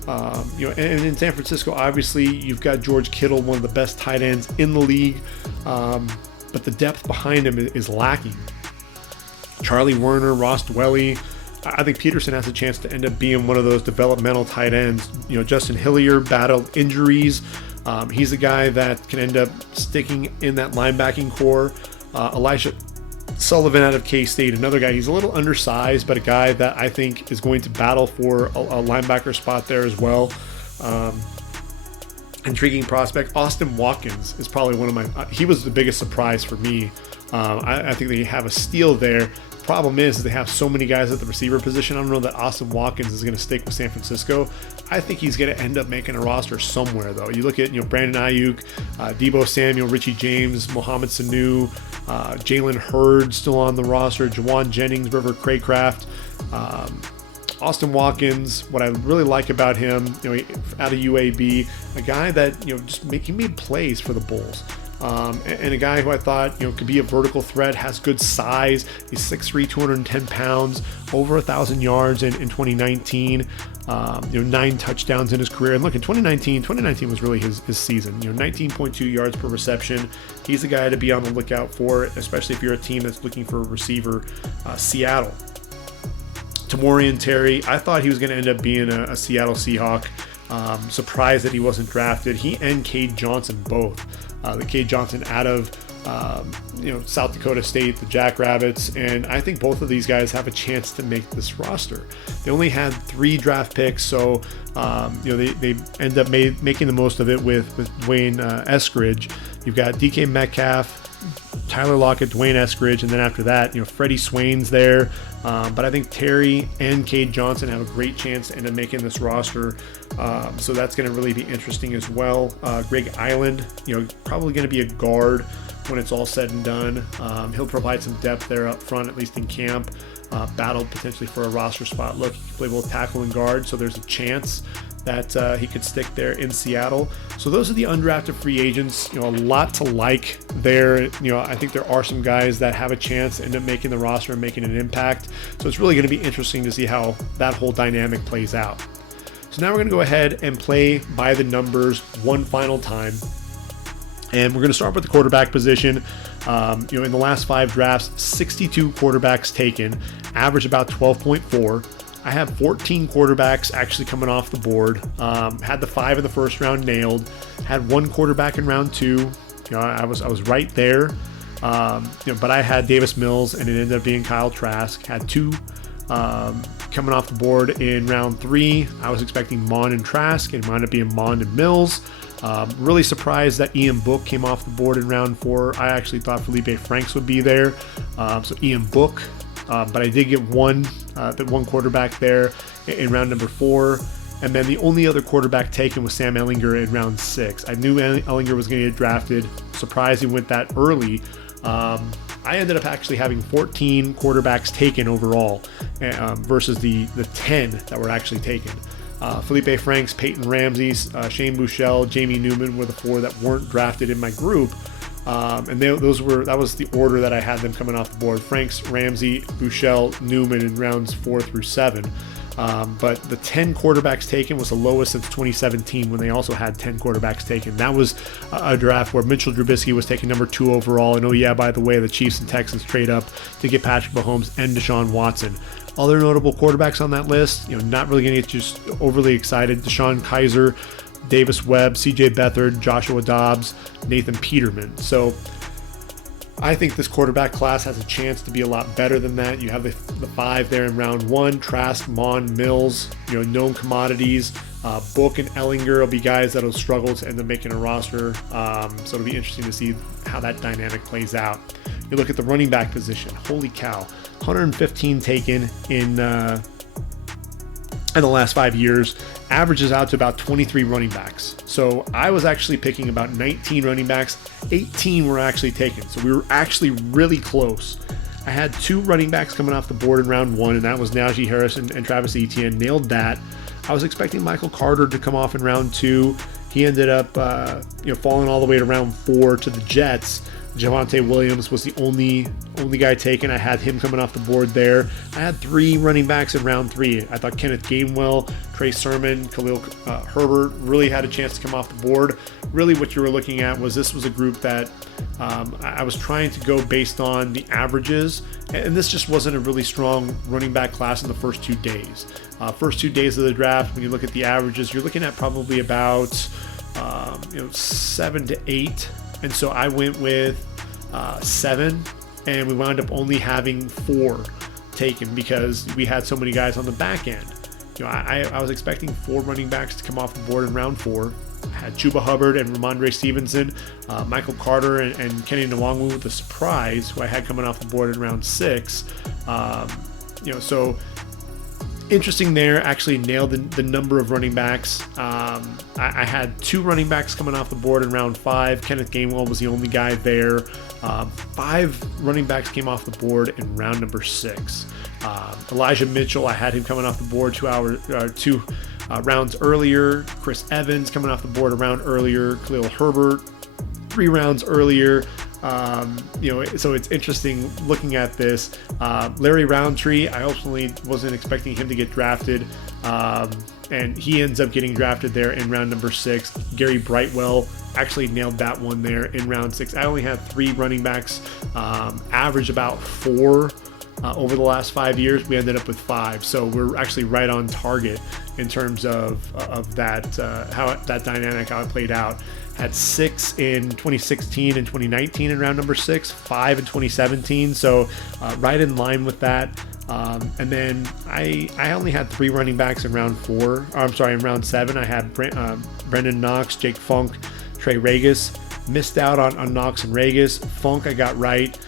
And in San Francisco, obviously, you've got George Kittle, one of the best tight ends in the league, but the depth behind him is lacking. Charlie Werner, Ross Dwelly. I think Peterson has a chance to end up being one of those developmental tight ends. Justin Hillier battled injuries. He's a guy that can end up sticking in that linebacking core. Elijah Sullivan out of K-State, another guy. He's a little undersized, but a guy that I think is going to battle for a linebacker spot there as well. Intriguing prospect. Austin Watkins is probably one of my... he was the biggest surprise for me. I think they have a steal there. Problem is they have so many guys at the receiver position. I don't know that Austin Watkins is going to stick with San Francisco. I think he's going to end up making a roster somewhere, though. You look at Brandon Ayuk, Deebo Samuel, Richie James, Mohamed Sanu, Jalen Hurd still on the roster, Jawan Jennings, River Craycraft, Austin Watkins. What I really like about him, out of UAB, a guy that just he made plays for the Bulls. And a guy who I thought could be a vertical threat, has good size. He's 6'3", 210 pounds, over 1,000 yards in 2019. 9 touchdowns in his career. And look, in 2019 was really his season. 19.2 yards per reception. He's the guy to be on the lookout for, especially if you're a team that's looking for a receiver. Seattle. Tamorrion Terry. I thought he was going to end up being a Seattle Seahawk. Surprised that he wasn't drafted. He and Cade Johnson both. The Cade Johnson out of South Dakota State, the Jackrabbits, and I think both of these guys have a chance to make this roster. They only had 3 draft picks, so they end up making the most of it with Dwayne Eskridge. You've got DK Metcalf, Tyler Lockett, Dwayne Eskridge, and then after that, Freddie Swain's there. But I think Terry and Cade Johnson have a great chance to end up making this roster. So that's going to really be interesting as well. Greg Island, probably going to be a guard when it's all said and done. He'll provide some depth there up front, at least in camp. Battled potentially for a roster spot. Look, he can play both tackle and guard, so there's a chance that he could stick there in Seattle. So those are the undrafted free agents. A lot to like there. I think there are some guys that have a chance to end up making the roster and making an impact. So it's really going to be interesting to see how that whole dynamic plays out. So now we're going to go ahead and play by the numbers one final time. And we're going to start with the quarterback position. In the last 5 drafts, 62 quarterbacks taken, average about 12.4. I have 14 quarterbacks actually coming off the board. Had the 5 in the first round nailed. Had 1 quarterback in round 2. I was right there. But I had Davis Mills, and it ended up being Kyle Trask. Had 2 coming off the board in round 3. I was expecting Mond and Trask, and it wound up being Mond and Mills. Really surprised that Ian Book came off the board in round 4. I actually thought Felipe Franks would be there. So Ian Book. But I did get one quarterback there in round number 4. And then the only other quarterback taken was Sam Ehlinger in round 6. I knew Ehlinger was going to get drafted. Surprised he went that early. I ended up actually having 14 quarterbacks taken overall versus the 10 that were actually taken. Felipe Franks, Peyton Ramsey, Shane Buechele, Jamie Newman were the 4 that weren't drafted in my group. And that was the order that I had them coming off the board. Franks, Ramsey, Buechele, Newman in rounds 4 through 7. But the 10 quarterbacks taken was the lowest since 2017 when they also had 10 quarterbacks taken. That was a draft where Mitchell Trubisky was taken number 2 overall. And by the way, the Chiefs and Texans trade up to get Patrick Mahomes and Deshaun Watson. Other notable quarterbacks on that list, not really going to get just overly excited. Deshaun Kaiser, Davis Webb, CJ Beathard, Joshua Dobbs, Nathan Peterman. So I think this quarterback class has a chance to be a lot better than that. You have the 5 there in round 1, Trask, Mond, Mills, known commodities. Book and Ehlinger will be guys that'll struggle to end up making a roster. So it'll be interesting to see how that dynamic plays out. You look at the running back position. Holy cow. 115 taken in the last 5 years, averages out to about 23 running backs. So I was actually picking about 19 running backs, 18 were actually taken. So we were actually really close. I had 2 running backs coming off the board in round 1, and that was Najee Harris and Travis Etienne. Nailed that. I was expecting Michael Carter to come off in round 2 He ended up falling all the way to round 4 to the Jets. Javonte Williams was the only guy taken. I had him coming off the board there. I had 3 running backs in round 3. I thought Kenneth Gainwell, Trey Sermon, Khalil Herbert really had a chance to come off the board. Really what you were looking at was this was a group that I was trying to go based on the averages, and this just wasn't a really strong running back class in the first 2 days. First 2 days of the draft, when you look at the averages, you're looking at probably about 7 to 8. And so I went with 7, and we wound up only having 4 taken because we had so many guys on the back end. I was expecting 4 running backs to come off the board in round 4. I had Chuba Hubbard and Ramondre Stevenson, Michael Carter and Kenny Nwangwu with a surprise, who I had coming off the board in round 6. So interesting there. Actually nailed the number of running backs. I had 2 running backs coming off the board in round 5. Kenneth Gainwell was the only guy there. 5 running backs came off the board in round number 6. Elijah Mitchell, I had him coming off the board 2 rounds earlier. Chris Evans coming off the board a round earlier. Khalil Herbert 3 rounds earlier. So it's interesting looking at this. Larry Roundtree, I ultimately wasn't expecting him to get drafted, and he ends up getting drafted there in round number 6. Gary Brightwell actually nailed that one there in round 6. I only had 3 running backs, average about 4 over the last 5 years. We ended up with 5, so we're actually right on target in terms of that, how that dynamic, how it played out. Had 6 in 2016 and 2019 in round number 6, 5 in 2017, so right in line with that. And then I only had 3 running backs in round 4. In round 7, I had Brendan Knox, Jake Funk, Trey Regis. Missed out on Knox and Regis. Funk I got right.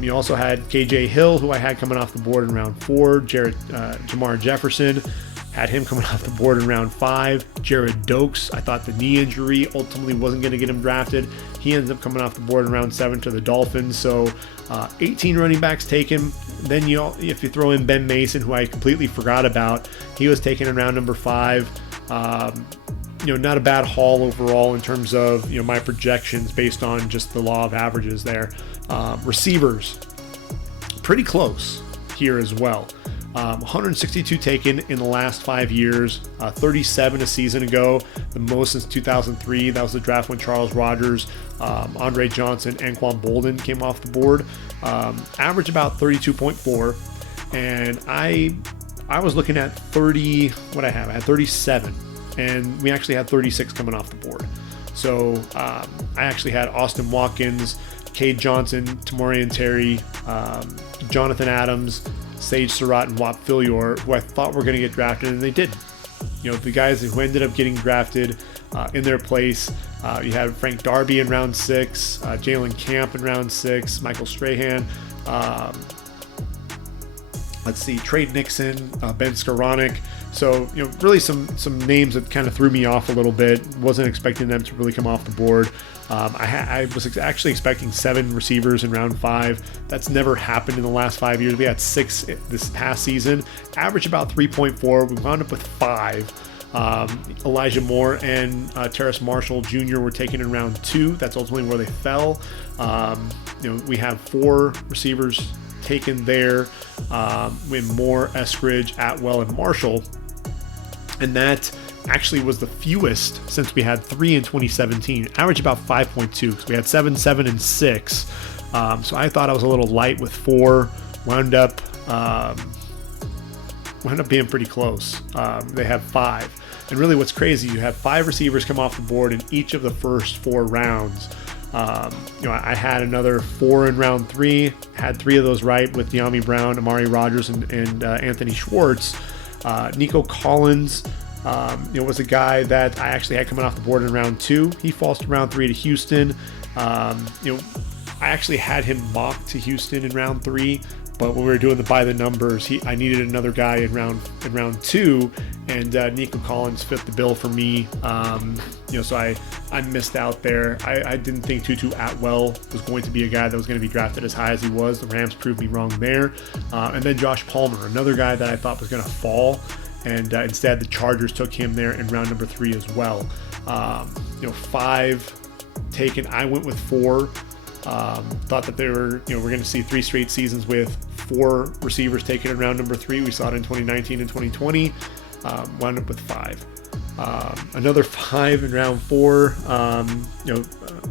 You also had KJ Hill, who I had coming off the board in round 4. Jamar Jefferson, had him coming off the board in round 5. Jared Dokes, I thought the knee injury ultimately wasn't going to get him drafted. He ends up coming off the board in round 7 to the Dolphins. So 18 running backs taken. Then if you throw in Ben Mason, who I completely forgot about, he was taken in round number 5. Not a bad haul overall in terms of my projections based on just the law of averages there. Receivers, pretty close here as well. 162 taken in the last 5 years, 37 a season ago, the most since 2003. That was the draft when Charles Rogers, Andre Johnson, and Anquan Bolden came off the board. Average about 32.4, and I was looking at 30. What I had 37, and we actually had 36 coming off the board. So I actually had Austin Watkins, Cade Johnson, Tamorian Terry, Jonathan Adams, Sage Surratt, and Whop Philyor, who I thought were going to get drafted, and they didn't. The guys who ended up getting drafted in their place, you had Frank Darby in round 6, Jalen Camp in round 6, Michael Strahan, Trey Nixon, Ben Skoranek. So, really some names that kind of threw me off a little bit. Wasn't expecting them to really come off the board. I was actually expecting 7 receivers in round 5. That's never happened in the last 5 years. We had 6 this past season. Average about 3.4. We wound up with 5. Elijah Moore and Terrace Marshall Jr. were taken in round 2. That's ultimately where they fell. We have 4 receivers taken there. With Moore, Eskridge, Atwell, and Marshall. And that actually was the fewest since we had 3 in 2017. Average about 5.2, because we had 7, 7, and 6. So I thought I was a little light with 4. Wound up being pretty close. They have 5. And really what's crazy, you have 5 receivers come off the board in each of the first 4 rounds. I had another 4 in round 3, had 3 of those right with De'Ami Brown, Amari Rogers, and Anthony Schwartz. Nico Collins, was a guy that I actually had coming off the board in round 2. He falls to round 3 to Houston. I actually had him mocked to Houston in round 3, but when we were doing the by the numbers, I needed another guy in round 2, and Nico Collins fit the bill for me. So I missed out there. I didn't think Tutu Atwell was going to be a guy that was going to be drafted as high as he was. The Rams proved me wrong there. And then Josh Palmer, another guy that I thought was going to fall, and instead the Chargers took him there in round number 3 as well. 5 taken. I went with 4. Thought that we're going to see 3 straight seasons with 4 receivers taken in round number 3. We saw it in 2019 and 2020. Wound up with 5. Another 5 in round 4.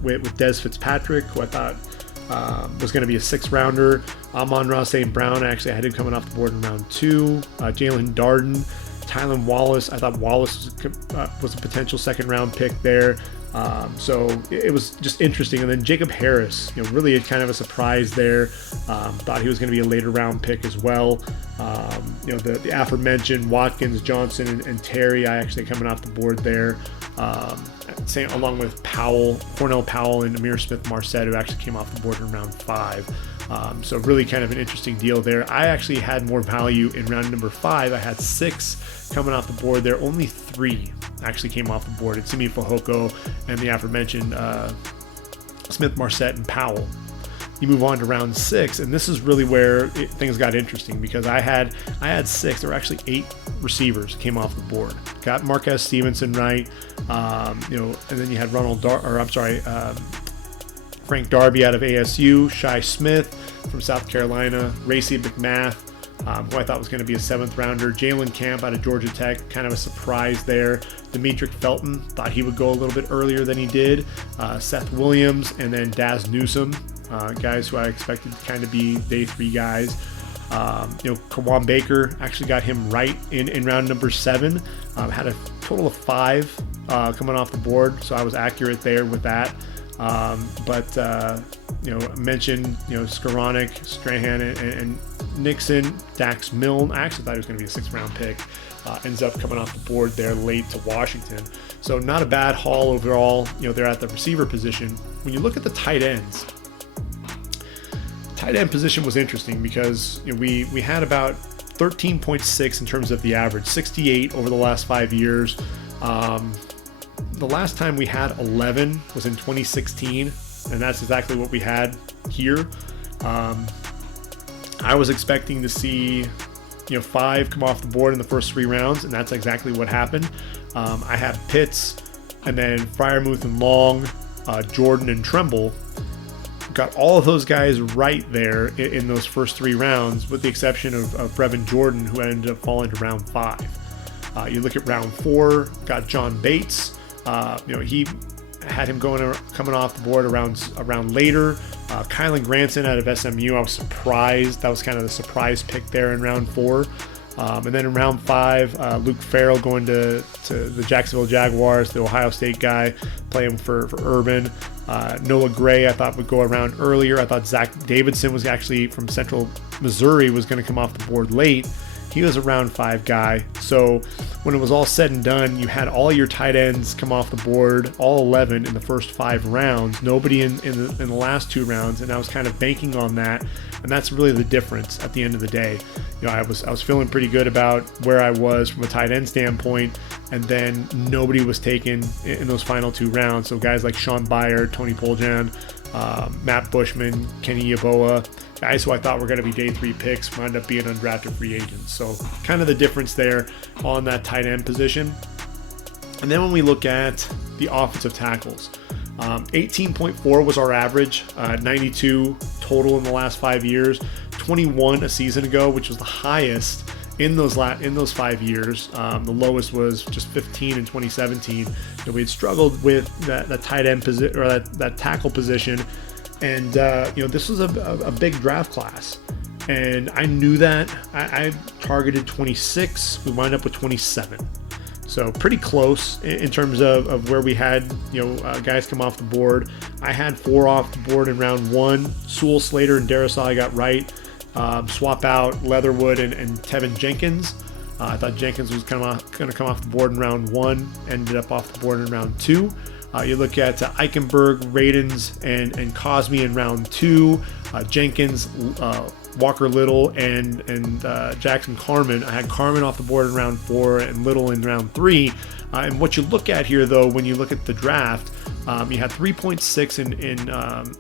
With Des Fitzpatrick, who I thought was going to be a 6th rounder. Amon-Ra St. Brown, actually I had him coming off the board in round 2. Jalen Darden, Tylan Wallace. I thought Wallace was a potential 2nd round pick there. So it was just interesting. And then Jacob Harris, really kind of a surprise there. Thought he was going to be a later round pick as well. The aforementioned Watkins, Johnson, and Terry, I actually coming off the board there. Along with Cornell Powell, and Amir Smith-Marset, who actually came off the board in round 5. So really kind of an interesting deal there. I actually had more value in round number 5. I had 6 coming off the board there. Only 3 actually came off the board. It's Simi Fehoko and the aforementioned Smith-Marset and Powell. You move on to round 6, and this is really where things got interesting, because I had 6. There were actually 8 receivers came off the board. Got Marquez Stevenson right, and then you had Frank Darby out of ASU, Shai Smith from South Carolina, Racy McMath, who I thought was going to be a 7th rounder, Jalen Camp out of Georgia Tech, kind of a surprise there. Demetric Felton, thought he would go a little bit earlier than he did. Seth Williams, and then Daz Newsome, guys who I expected to kind of be day 3 guys. Kawan Baker, actually got him right in round number 7. Had a total of 5 coming off the board, so I was accurate there with that. Mentioned, Skoranek, Strahan, and Nixon, Dax Milne. I actually thought he was going to be a 6th round pick. Ends up coming off the board there late to Washington. So not a bad haul overall. They're at the receiver position. When you look at the tight ends, tight end position was interesting because we had about 13.6 in terms of the average, 68 over the last 5 years. The last time we had 11 was in 2016, and that's exactly what we had here. I was expecting to see 5 come off the board in the first 3 rounds, and that's exactly what happened. I had Pitts, and then Freiermuth and Long, Jordan and Tremble. Got all of those guys right there in those first 3 rounds, with the exception of Brevin Jordan, who ended up falling to round 5. You look at round 4, got John Bates. He had him coming off the board around later. Kylan Granson out of SMU, I was surprised. That was kind of the surprise pick there in round 4. And then in round 5, Luke Farrell going to the Jacksonville Jaguars, the Ohio State guy, playing for Urban. Noah Gray, I thought would go around earlier. I thought Zach Davidson was actually from Central Missouri, was going to come off the board late. He was a round 5 guy. So when it was all said and done, you had all your tight ends come off the board, all 11 in the first 5 rounds, nobody in the last 2 rounds, and I was kind of banking on that, and that's really the difference at the end of the day. I was feeling pretty good about where I was from a tight end standpoint, and then nobody was taken in those final 2 rounds. So guys like Sean Byer, Tony Poljan, Matt Bushman, Kenny Yeboah, guys who I thought were going to be day 3 picks wound up being undrafted free agents. So kind of the difference there on that tight end position. And then when we look at the offensive tackles, 18.4 was our average, 92 total in the last 5 years, 21 a season ago, which was the highest in those 5 years. The lowest was just 15 in 2017. We had struggled with that tight end position, or that tackle position. And, this was a big draft class, and I knew that. I targeted 26. We wound up with 27. So pretty close in terms of where we had, guys come off the board. I had 4 off the board in round 1. Sewell, Slater, and Darisaw I got right. Swap out Leatherwood and Tevin Jenkins. I thought Jenkins was going to come off the board in round 1, ended up off the board in round 2. You look at Eichenberg, Radens, and Cosme in round 2. Jenkins, Walker Little, and Jackson Carman. I had Carman off the board in round 4 and Little in round 3. And what you look at here, though, when you look at the draft, you had 3.6 in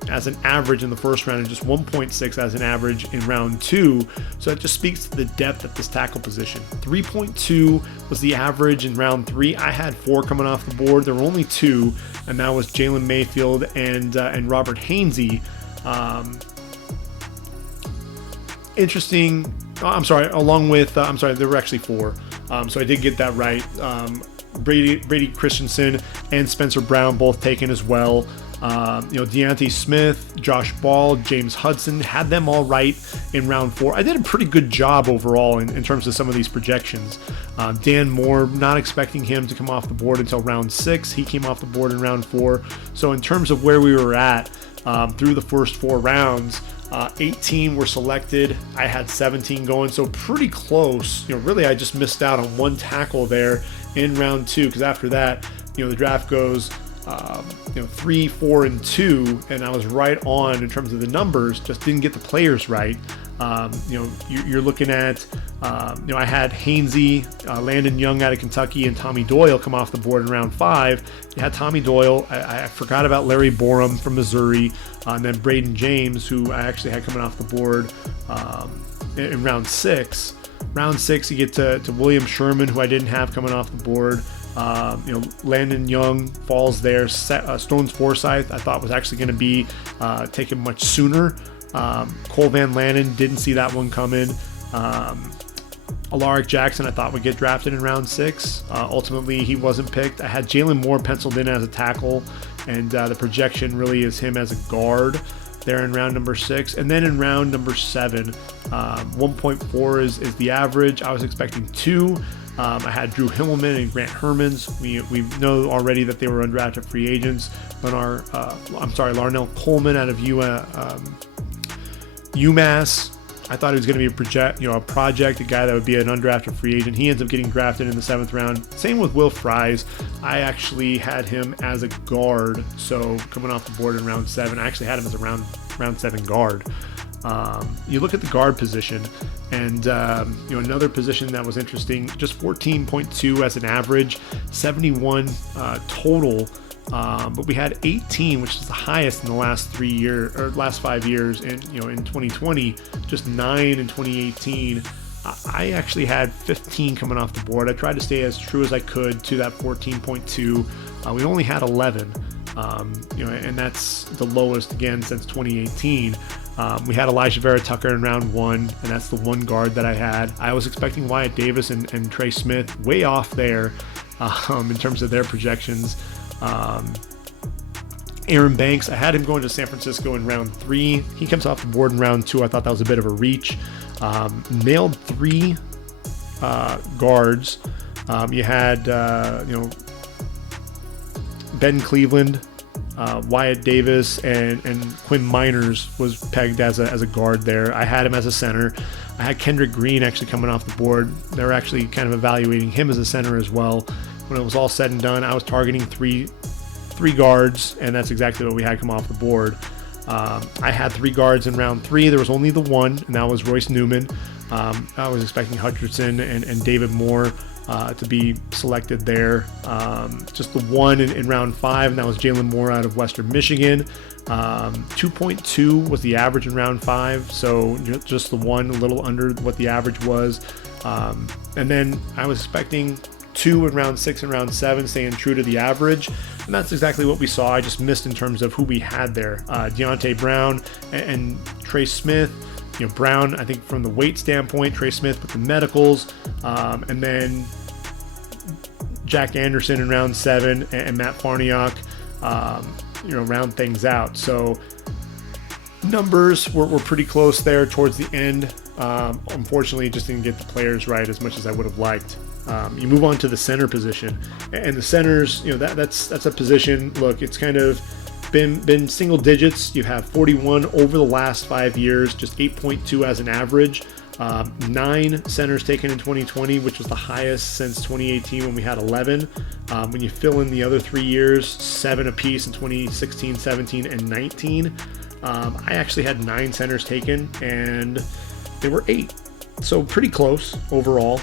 as an average in the first round, and just 1.6 as an average in round 2. So it just speaks to the depth at this tackle position. 3.2 was the average in round 3. I had 4 coming off the board. There were only 2 and that was Jalen Mayfield and Robert Hainsey. Interesting. I'm sorry. Along with there were actually 4. So I did get that right. Brady Christensen and Spencer Brown both taken as well. Deontay Smith, Josh Ball, James Hudson, had them all right in round 4. I did a pretty good job overall in terms of some of these projections. Dan Moore, not expecting him to come off the board until round 6. He came off the board in round 4. So in terms of where we were at through the first 4 rounds, 18 were selected. I had 17 going, so pretty close. Really, I just missed out on 1 tackle there in round 2, because after that, the draft goes 3, 4, and 2, and I was right on in terms of the numbers. Just didn't get the players right. You're looking at, I had Hainsey, Landon Young out of Kentucky, and Tommy Doyle come off the board in round 5. You had Tommy Doyle. I forgot about Larry Borum from Missouri, and then Braden James, who I actually had coming off the board in round 6. Round 6, you get to William Sherman, who I didn't have coming off the board. Landon Young falls there. Stones Forsyth I thought was actually going to be taken much sooner. Cole Van Lanen, didn't see that one coming. Alaric Jackson I thought would get drafted in round 6. Ultimately, he wasn't picked. I had Jalen Moore penciled in as a tackle, and the projection really is him as a guard there in round number 6. And then in round number 7, 1.4 is the average. I was expecting 2. I had Drew Himmelman and Grant Hermans. We know already that they were undrafted free agents. Larnell Coleman out of UMass. I thought he was going to be a project, a guy that would be an undrafted free agent. He ends up getting drafted in the 7th round. Same with Will Fries. I actually had him as a guard, so coming off the board in round 7. I actually had him as a round 7 guard. You look at the guard position, and another position that was interesting, just 14.2 as an average, 71 total, but we had 18, which is the highest in the last 5 years, and in 2020, just 9 in 2018. I actually had 15 coming off the board. I tried to stay as true as I could to that 14.2. We only had 11, and that's the lowest again since 2018. We had Elijah Vera Tucker in round 1, and that's the one guard that I had. I was expecting Wyatt Davis and Trey Smith, way off there in terms of their projections. Aaron Banks, I had him going to San Francisco in round 3. He comes off the board in round 2. I thought that was a bit of a reach. Nailed 3 guards. You had Ben Cleveland, Wyatt Davis, and Quinn Miners was pegged as a guard there. I had him as a center. I had Kendrick Green actually coming off the board. They were actually kind of evaluating him as a center as well. When it was all said and done, I was targeting three guards, and that's exactly what we had come off the board. I had 3 guards in round 3. There was only the one, and that was Royce Newman. I was expecting Hutcherson and David Moore to be selected there. Just the one in round 5, and that was Jalen Moore out of Western Michigan. 2.2 was the average in round 5, so just the one, a little under what the average was. And then I was expecting 2 in round 6 and round 7, staying true to the average, and that's exactly what we saw. I just missed in terms of who we had there. Deontay Brown and Trey Smith. Brown, I think from the weight standpoint, Trey Smith with the medicals, and then Jack Anderson in round 7 and Matt Farniok, round things out. So numbers were pretty close there towards the end. Unfortunately, just didn't get the players right as much as I would have liked. You move on to the center position, and the centers, that's a position. Look, it's kind of been single digits. You have 41 over the last 5 years, just 8.2 as an average. 9 centers taken in 2020, which was the highest since 2018 when we had 11. When you fill in the other 3 years, 7 apiece in 2016, 17, and 19. I actually had 9 centers taken, and they were 8, so pretty close overall.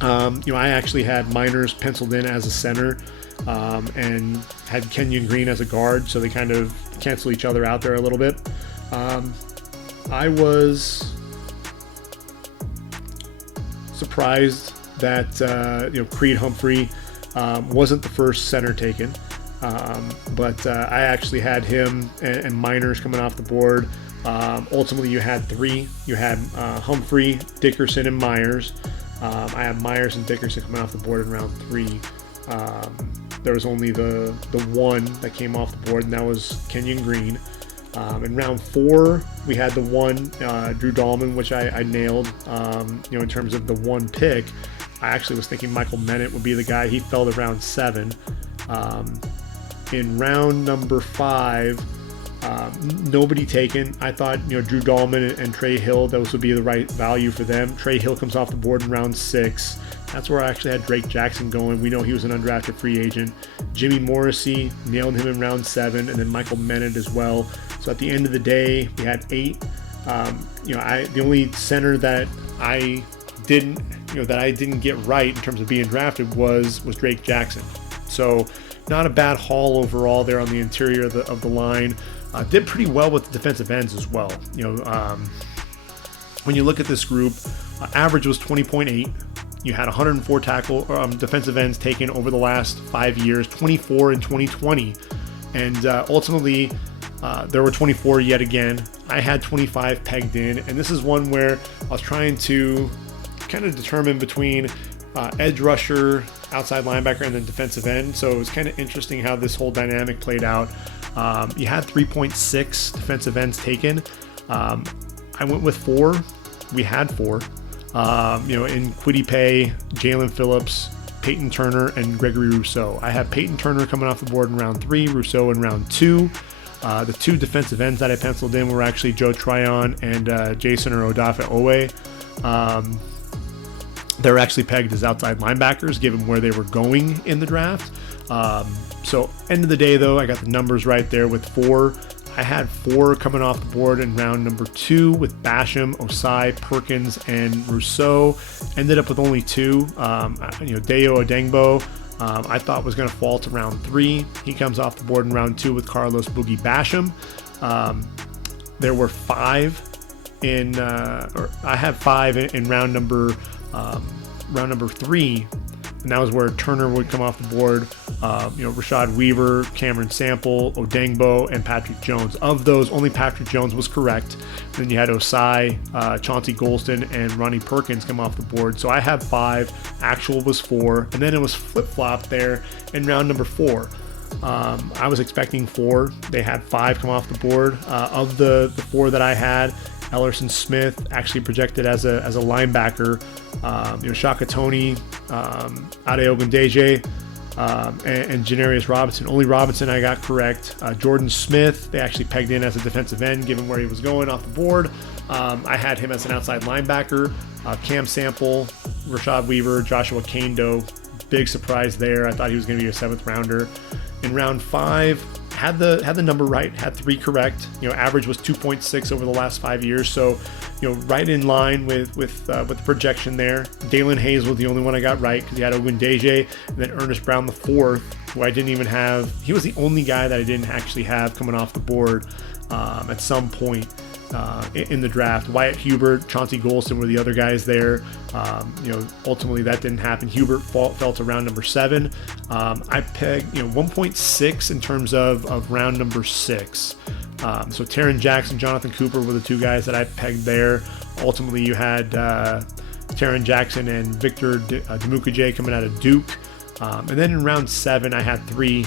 I actually had Miners penciled in as a center, and had Kenyon Green as a guard, so they kind of cancel each other out there a little bit. I was surprised that Creed Humphrey wasn't the first center taken. But I actually had him and Miners coming off the board. Ultimately, you had three. You had Humphrey, Dickerson, and Myers. I had Myers and Dickerson coming off the board in round 3. There was only the one that came off the board, and that was Kenyon Green. In round 4, we had the one, Drew Dahlman, which I nailed. In terms of the one pick, I actually was thinking Michael Mennett would be the guy. He fell to round 7. In round number 5, nobody taken. I thought, Drew Dahlman and Trey Hill, those would be the right value for them. Trey Hill comes off the board in round 6. That's where I actually had Drake Jackson going. We know he was an undrafted free agent. Jimmy Morrissey, nailed him in round 7, and then Michael Mennett as well. So at the end of the day, we had 8. The only center that I didn't get right in terms of being drafted was Drake Jackson. So not a bad haul overall there on the interior of the line. Did pretty well with the defensive ends as well. When you look at this group, average was 20.8. You had 104 defensive ends taken over the last 5 years, 24 in 2020. And ultimately, there were 24 yet again. I had 25 pegged in. And this is one where I was trying to kind of determine between edge rusher, outside linebacker, and then defensive end. So it was kind of interesting how this whole dynamic played out. You had 3.6 defensive ends taken. I went with 4. We had 4. In Kwity Paye, Jalen Phillips, Peyton Turner, and Gregory Rousseau. I had Peyton Turner coming off the board in round 3, Rousseau in round 2. The 2 defensive ends that I penciled in were actually Joe Tryon and Jason or Odafe Owe. They're actually pegged as outside linebackers given where they were going in the draft. So end of the day, though, I got the numbers right there with 4. I had 4 coming off the board in round number 2 with Basham, Osai, Perkins, and Rousseau. Ended up with only 2. Dayo Odengbo, I thought was going to fall to round 3. He comes off the board in round 2 with Carlos Boogie Basham. There were 5 I had 5 in round number 3. And that was where Turner would come off the board. Rashad Weaver, Cameron Sample, Odengbo, and Patrick Jones. Of those, only Patrick Jones was correct. And then you had Osai, Chauncey Golston, and Ronnie Perkins come off the board. So I had 5. Actual was 4. And then it was flip-flopped there in round number 4. I was expecting 4. They had 5 come off the board. Of the 4 that I had, Ellerson Smith actually projected as a linebacker. Shaka Toney, Ade Ogundeji, and Janarius Robinson. Only Robinson I got correct. Jordan Smith, they actually pegged in as a defensive end, given where he was going off the board. I had him as an outside linebacker. Cam Sample, Rashad Weaver, Joshua Kando. Big surprise there. I thought he was going to be a 7th rounder. In round 5, had the number right, had 3 correct. Average was 2.6 over the last 5 years, so right in line with the projection there. Dalen Hayes was the only one I got right because he had Ogundeji, and then Ernest Brown the 4th, who I didn't even have. He was the only guy that I didn't actually have coming off the board at some point in the draft. Wyatt Hubert, Chauncey Golston were the other guys there. Ultimately that didn't happen. Hubert fell to round number 7. I pegged 1.6 in terms of round number 6. So Taron Jackson, Jonathan Cooper were the 2 guys that I pegged there. Ultimately you had Taron Jackson and Victor Demukajay coming out of Duke. And then in round 7, I had 3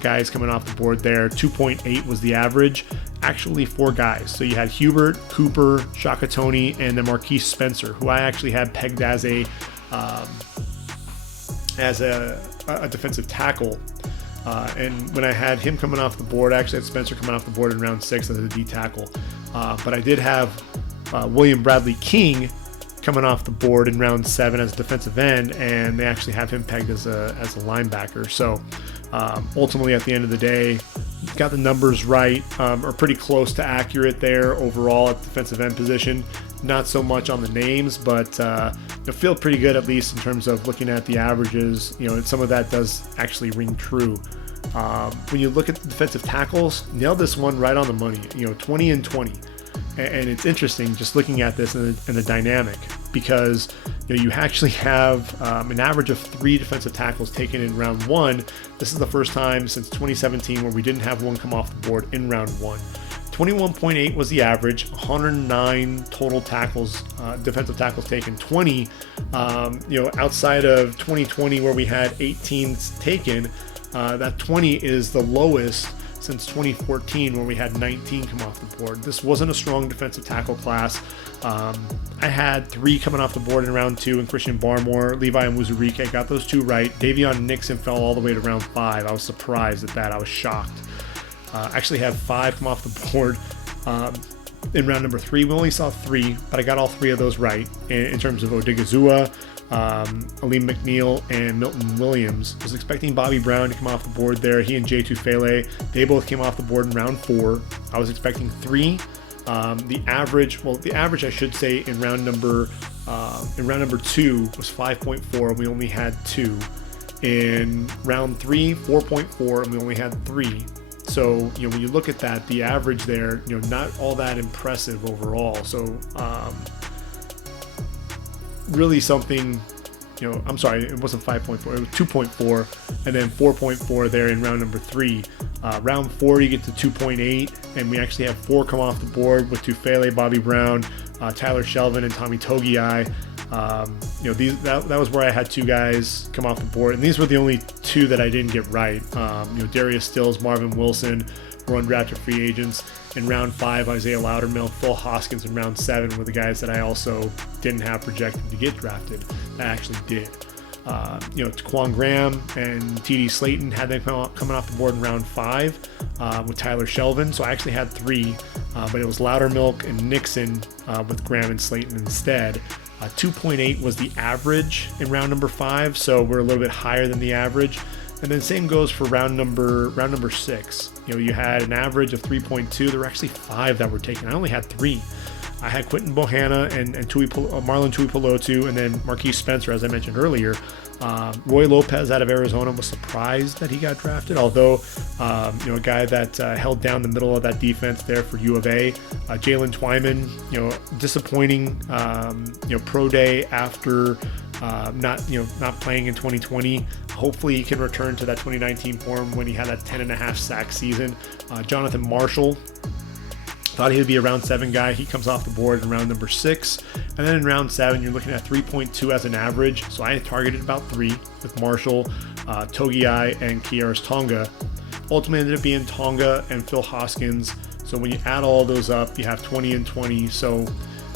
guys coming off the board there. 2.8 was the average. Actually 4 guys. So you had Hubert, Cooper, Shaka Toney, and then Marquise Spencer, who I actually had pegged as a defensive tackle. And when I had him coming off the board, I actually had Spencer coming off the board in round 6 as a D tackle. But I did have William Bradley King coming off the board in round 7 as a defensive end, and they actually have him pegged as a linebacker. So ultimately at the end of the day, got the numbers right, or pretty close to accurate there overall at the defensive end position. Not so much on the names, but feel pretty good at least in terms of looking at the averages. And some of that does actually ring true. When you look at the defensive tackles, nailed this one right on the money. 20 and 20. And it's interesting just looking at this and the dynamic, because you actually have an average of 3 defensive tackles taken in round 1. This is the first time since 2017 where we didn't have one come off the board in round 1. 21.8 was the average, 109 total tackles, defensive tackles taken, 20, outside of 2020 where we had 18 taken, that 20 is the lowest since 2014 where we had 19 come off the board. This wasn't a strong defensive tackle class. I had 3 coming off the board in round 2, and Christian Barmore, Levi and Wuzurike got those 2 right. Davion Nixon fell all the way to round 5. I was surprised at that. I was shocked. Actually had 5 come off the board in round number 3. We only saw 3, but I got all 3 of those right in terms of Odigizua, Aleem McNeil, and Milton Williams. I was expecting Bobby Brown to come off the board there. He and Jay Tufele, they both came off the board in round 4. I was expecting 3. The average I should say in round number 2 was 5.4. We only had 2. In round 3, 4.4, and we only had 3. So, when you look at that, the average there, not all that impressive overall. So, really something, I'm sorry, it wasn't 5.4, it was 2.4, and then 4.4 there in round number 3. Round 4, you get to 2.8, and we actually have 4 come off the board with Tufele, Bobby Brown, Tyler Shelvin, and Tommy Togiai. That was where I had 2 guys come off the board, and these were the only 2 that I didn't get right. Darius Stills, Marvin Wilson were undrafted free agents. In round 5, Isaiah Loudermilk, Phil Hoskins in round 7 were the guys that I also didn't have projected to get drafted. I actually did. Taquan Graham and TD Slayton had them coming off the board in round 5 with Tyler Shelvin. So I actually had 3, but it was Loudermilk and Nixon with Graham and Slayton instead. 2.8 was the average in round number 5, so we're a little bit higher than the average. And then same goes for round number 6. You had an average of 3.2. There were actually 5 that were taken. I only had 3. I had Quinton Bohanna and Marlon Tuipulotu, and then Marquise Spencer, as I mentioned earlier. Roy Lopez out of Arizona was surprised that he got drafted, although a guy that held down the middle of that defense there for U of A. Jalen Twyman, disappointing pro day after not playing in 2020. Hopefully he can return to that 2019 form when he had that 10.5 sack season. Jonathan Marshall, thought he would be a round 7 guy. He comes off the board in round number 6. And then in round 7, you're looking at 3.2 as an average. So I had targeted about 3 with Marshall, Togiai, and Kiaris Tonga. Ultimately ended up being Tonga and Phil Hoskins. So when you add all those up, you have 20 and 20. So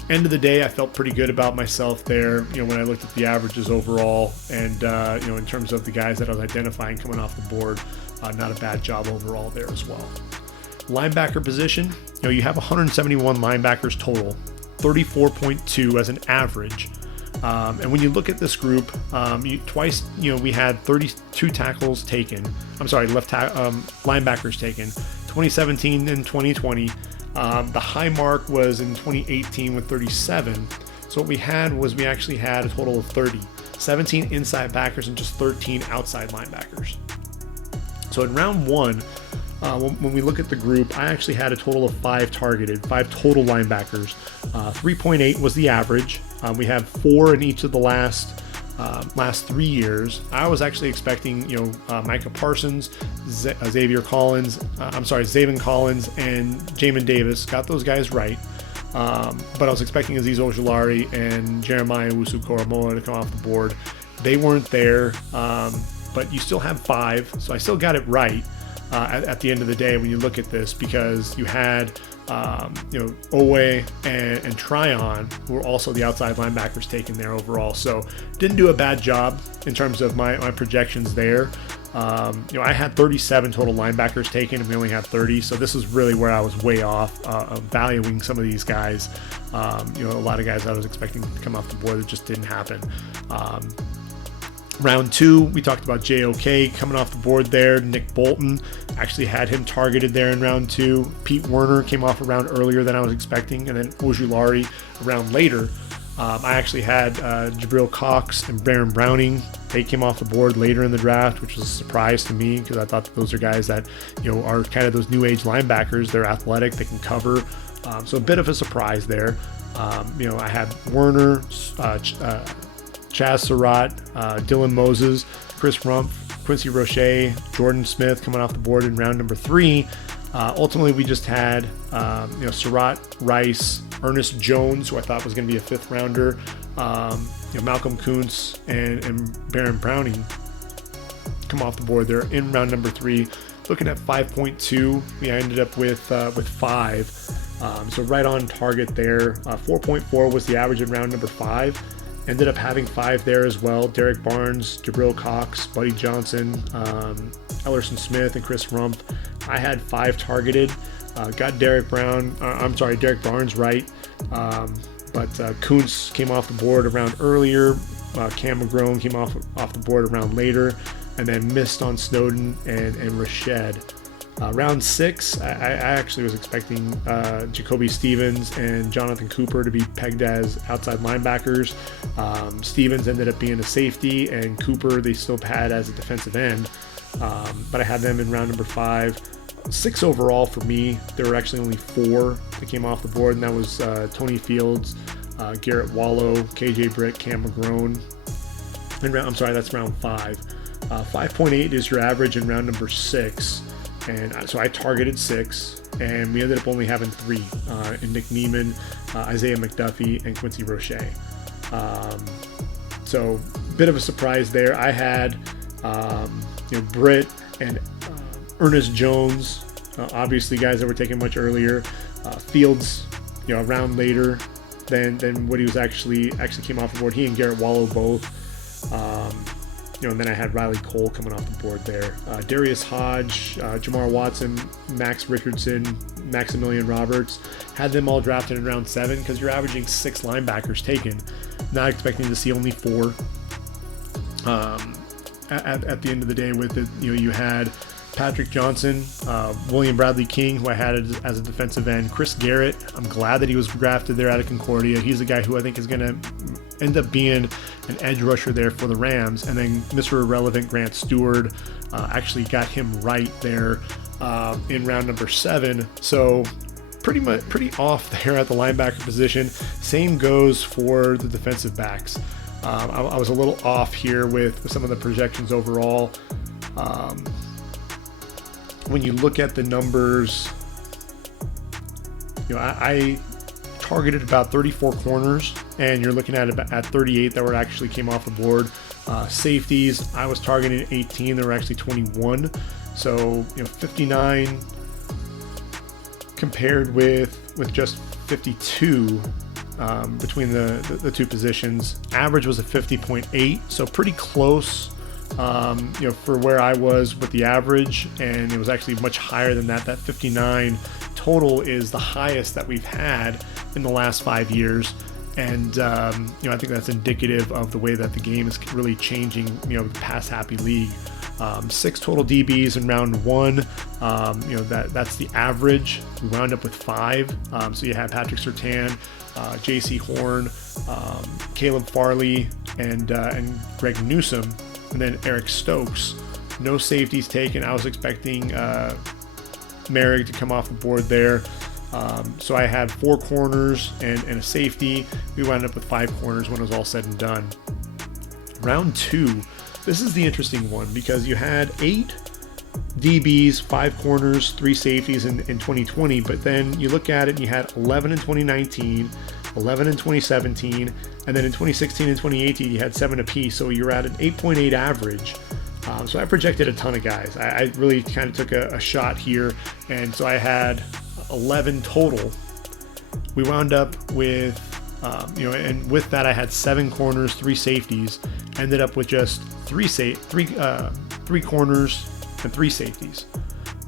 end of the day, I felt pretty good about myself there, when I looked at the averages overall. And, in terms of the guys that I was identifying coming off the board, not a bad job overall there as well. Linebacker position, you have 171 linebackers total, 34.2 as an average. And when you look at this group, we had 32 tackles taken. Linebackers taken, 2017 and 2020. The high mark was in 2018 with 37. So what we had was we actually had a total of 30, 17 inside backers and just 13 outside linebackers. So in round 1, when we look at the group, I actually had a total of 5 targeted, 5 total linebackers. 3.8 was the average. We had 4 in each of the last 3 years. I was actually expecting, Micah Parsons, Zaven Collins, and Jamin Davis. Got those guys right. But I was expecting Azeez Ojulari and Jeremiah Owusu-Koramoah to come off the board. They weren't there, but you still have 5, so I still got it right. At the end of the day, when you look at this, because you had Owe and Tryon, who were also the outside linebackers taken there overall. So didn't do a bad job in terms of my projections there. I had 37 total linebackers taken, and we only had 30. So this is really where I was way off valuing some of these guys. A lot of guys I was expecting to come off the board that just didn't happen. Round 2, we talked about JOK coming off the board there. Nick Bolton, actually had him targeted there in round 2. Pete Werner came off a round earlier than I was expecting, and then Ojulari a round later. I actually had Jabril Cox and Baron Browning. They came off the board later in the draft, which was a surprise to me because I thought that those are guys that are kind of those new age linebackers. They're athletic, they can cover. So a bit of a surprise there. I had Werner, Chaz Surratt, Dylan Moses, Chris Rumpf, Quincy Roche, Jordan Smith coming off the board in round number 3. Ultimately, we just had Surratt, Rice, Ernest Jones, who I thought was going to be a 5th rounder, Malcolm Kuntz, and Baron Browning come off the board there in round number 3. Looking at 5.2, we ended up with 5. So right on target there. 4.4 was the average in round number 5. Ended up having 5 there as well. Derek Barnes, Jabril Cox, Buddy Johnson, Ellerson Smith, and Chris Rumpf. I had 5 targeted. Got Derek Barnes right. But Kuntz came off the board a round earlier. Cam McGrone came off the board a round later. And then missed on Snowden and Rashed. Round 6, I actually was expecting Jacoby Stevens and Jonathan Cooper to be pegged as outside linebackers. Stevens ended up being a safety, and Cooper they still had as a defensive end. But I had them in round number 5. 6 overall for me. There were actually only 4 that came off the board, and that was Tony Fields, Garrett Wallow, KJ Britt, Cam McGrone. That's round 5. 5.8 is your average in round number 6. And so I targeted 6, and we ended up only having 3 in Nick Neiman, Isaiah McDuffie, and Quincy Roche. So bit of a surprise there. I had Britt and Ernest Jones, obviously guys that were taken much earlier. Fields, a round later than what he was actually came off the board. He and Garrett Wallow both. And then I had Riley Cole coming off the board there. Darius Hodge, Jamar Watson, Max Richardson, Maximilian Roberts. Had them all drafted in round 7 because you're averaging 6 linebackers taken. Not expecting to see only 4. At the end of the day with it, you had Patrick Johnson, William Bradley King, who I had as a defensive end. Chris Garrett, I'm glad that he was drafted there out of Concordia. He's a guy who I think is going to end up being an edge rusher there for the Rams. And then Mr. Irrelevant Grant Stewart, actually got him right there in round number 7. So pretty off there at the linebacker position. Same goes for the defensive backs. I was a little off here with some of the projections overall. When you look at the numbers, I targeted about 34 corners, and you're looking at 38 that were actually came off the board. Safeties, I was targeting 18. There were actually 21. So 59 compared with just 52 between the 2 positions. Average was a 50.8, so pretty close. For where I was with the average, and it was actually much higher than that. That 59 total is the highest that we've had in the last 5 years. And, I think that's indicative of the way that the game is really changing, the pass happy league. 6 total DBs in round 1. That's the average. We wound up with 5. So you had Patrick Surtain, J.C. Horn, Caleb Farley, and Greg Newsome. And then Eric Stokes. No safeties taken. I was expecting Merrick to come off the board there. So I had 4 corners and a safety. We wound up with 5 corners when it was all said and done. Round 2. This is the interesting one because you had 8 DBs, 5 corners, 3 safeties in 2020. But then you look at it and you had 11 in 2019, 11 in 2017, and then in 2016 and 2018 you had 7 apiece, so you're at an 8.8 average. So I projected a ton of guys. I really kind of took a shot here, and so I had 11 total. We wound up with, and with that I had 7 corners, 3 safeties. Ended up with just 3 corners and 3 safeties.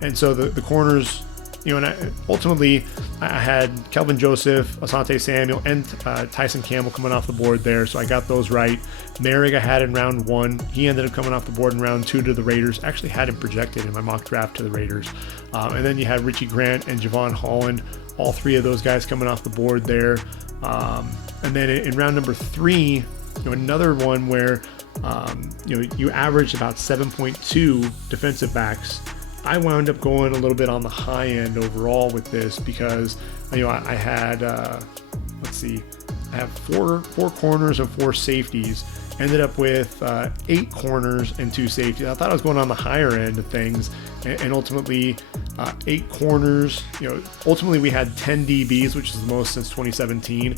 And so the corners, and ultimately I had Kelvin Joseph, Asante Samuel, and Tyson Campbell coming off the board there, so I got those right. Merrick I had in round 1. He ended up coming off the board in round 2 to the Raiders. Actually had him projected in my mock draft to the Raiders. And then you had Richie Grant and Javon Holland, all 3 of those guys coming off the board there. And then in round number 3, another one where you averaged about 7.2 defensive backs. I wound up going a little bit on the high end overall with this because I had I have four corners and 4 safeties. Ended up with 8 corners and 2 safeties. I thought I was going on the higher end of things, and ultimately 8 corners. Ultimately we had 10 DBs, which is the most since 2017.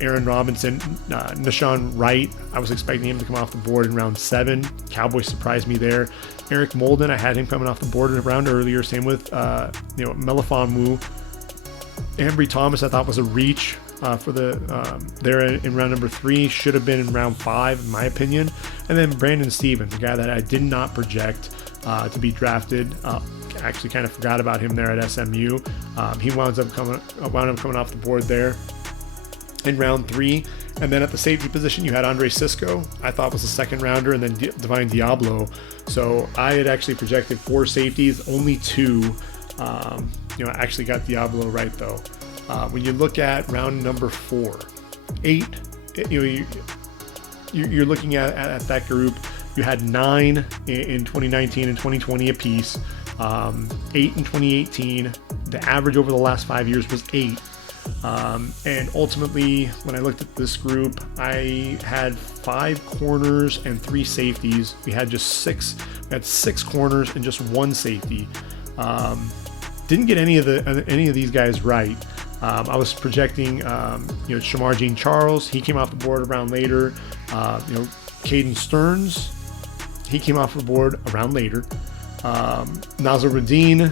Aaron Robinson, Nashawn Wright, I was expecting him to come off the board in round 7. Cowboys surprised me there. Eric Molden, I had him coming off the board in a round earlier. Same with Melifonwu. Ambry Thomas, I thought was a reach. For there in round number 3, should have been in round 5 in my opinion. And then Brandon Stevens, a guy that I did not project to be drafted. Actually kind of forgot about him there at SMU. He wound up coming off the board there in round 3. And then at the safety position, you had Andre Sisco, I thought was a 2nd rounder, and then Divine Diablo. So I had actually projected 4 safeties, only 2. I actually got Diablo right though. When you look at round number 4, 8, you're looking at that group. You had 9 in 2019 and 2020 apiece, 8 in 2018. The average over the last 5 years was 8. And ultimately, when I looked at this group, I had 5 corners and 3 safeties. We had just 6 corners and just 1 safety. Didn't get any of these guys right. I was projecting, Shamar Jean Charles. He came off the board a round later. Caden Stearns, he came off the board a round later. Nazar Radine,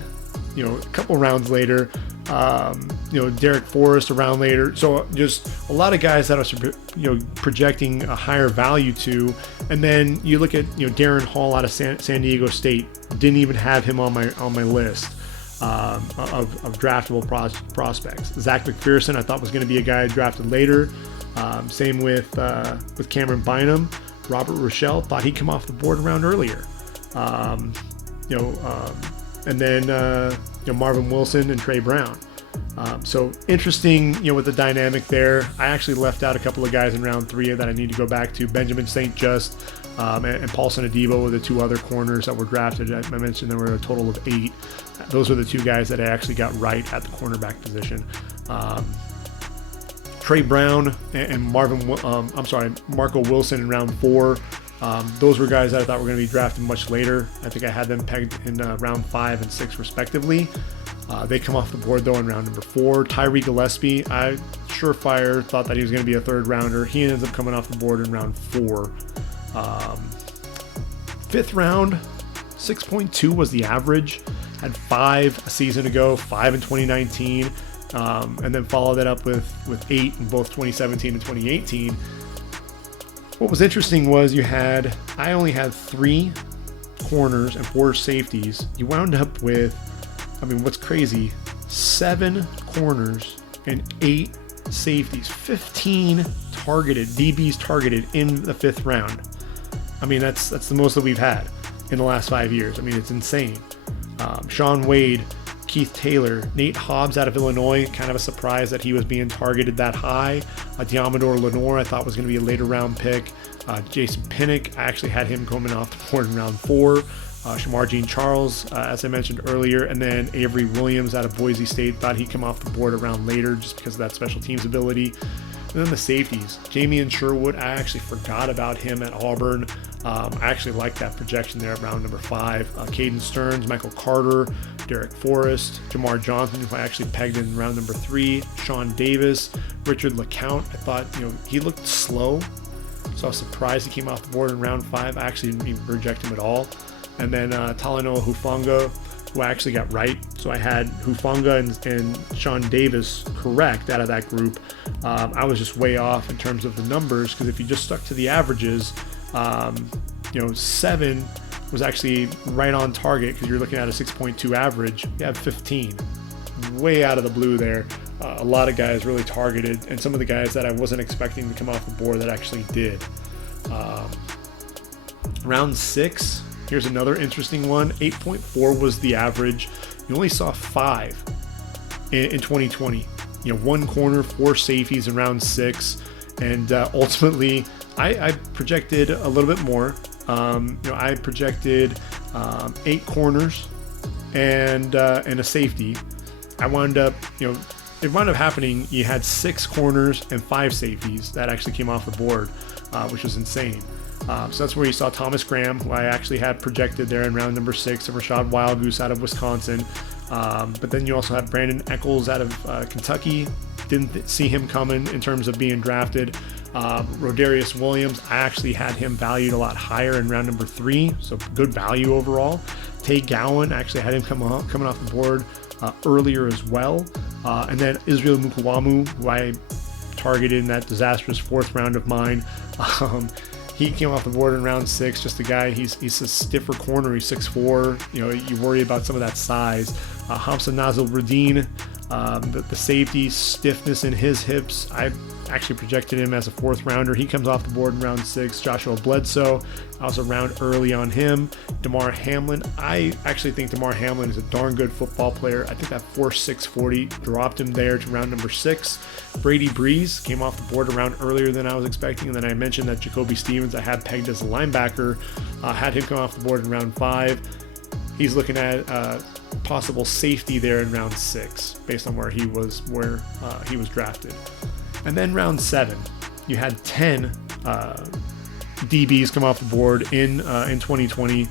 a couple rounds later. Derek Forrest a round later. So just a lot of guys that I was, projecting a higher value to. And then you look at, Darren Hall out of San Diego State. Didn't even have him on my list. Of draftable prospects. Zach McPherson, I thought was going to be a guy drafted later. Same with Cameron Bynum. Robert Rochelle, thought he'd come off the board a round earlier. And then Marvin Wilson and Trey Brown. So interesting, with the dynamic there. I actually left out a couple of guys in round 3 that I need to go back to. Benjamin St. Just and Paulson Adebo were the 2 other corners that were drafted. I mentioned there were a total of 8. Those were the 2 guys that I actually got right at the cornerback position. Trey Brown and Marco Wilson in round 4. Those were guys that I thought were going to be drafted much later. I think I had them pegged in round 5 and 6 respectively. They come off the board though in round number 4. Tyree Gillespie, I surefire thought that he was going to be a 3rd rounder. He ends up coming off the board in round 4. 5th round, 6.2 was the average. Had 5 a season ago, 5 in 2019, and then followed that up with 8 in both 2017 and 2018. What was interesting was I only had 3 corners and 4 safeties. You wound up with, what's crazy, 7 corners and 8 safeties, 15 targeted, DBs targeted in the 5th round. That's the most that we've had in the last 5 years. It's insane. Sean Wade, Keith Taylor, Nate Hobbs out of Illinois, kind of a surprise that he was being targeted that high. Diamador Lenore I thought was going to be a later round pick. Jason Pinnock, I actually had him coming off the board in round 4. Shamar Jean Charles, as I mentioned earlier, and then Avery Williams out of Boise State, thought he'd come off the board a round later just because of that special teams ability. And then the safeties, Jamian Sherwood, I actually forgot about him at Auburn. I actually like that projection there at round number 5. Caden Stearns, Michael Carter, Derek Forrest, Jamar Johnson, who I actually pegged in round number 3, Sean Davis, Richard LeCount. I thought, he looked slow, so I was surprised he came off the board in round 5. I actually didn't even project him at all. And then Talanoa Hufanga, who I actually got right. So I had Hufanga and Sean Davis correct out of that group. I was just way off in terms of the numbers, because if you just stuck to the averages, 7 was actually right on target because you're looking at a 6.2 average. You have 15. Way out of the blue there. A lot of guys really targeted, and some of the guys that I wasn't expecting to come off the board that actually did. Round 6, here's another interesting one. 8.4 was the average. You only saw 5 in 2020. 1 corner, 4 safeties in round 6, and ultimately I projected a little bit more. I projected 8 corners and a safety. I wound up, it it wound up happening, you had 6 corners and 5 safeties that actually came off the board, which was insane. So that's where you saw Thomas Graham, who I actually had projected there in round number 6, and Rashad Wildgoose out of Wisconsin. But then you also had Brandon Eccles out of Kentucky. Didn't see him coming in terms of being drafted. Rodarius Williams, I actually had him valued a lot higher in round number 3, so good value overall. Tay Gowan, I actually had him coming off the board earlier as well. And then Israel Mukuamu, who I targeted in that disastrous 4th round of mine. He came off the board in round 6. Just a guy, he's a stiffer corner. He's 6'4". You worry about some of that size. Hamza Nasir-Radin, the safety, stiffness in his hips. I actually projected him as a 4th rounder. He comes off the board in round 6. Joshua Bledsoe, I was around early on him. Damar Hamlin, I actually think Damar Hamlin is a darn good football player. I think that 4.6 40 dropped him there to round number 6. Brady Breeze came off the board around earlier than I was expecting. And then I mentioned that Jacoby Stevens, I had pegged as a linebacker, had him come off the board in round 5. He's looking at possible safety there in round 6 based on where he was drafted. And then round 7, you had 10 DBs come off the board in 2020.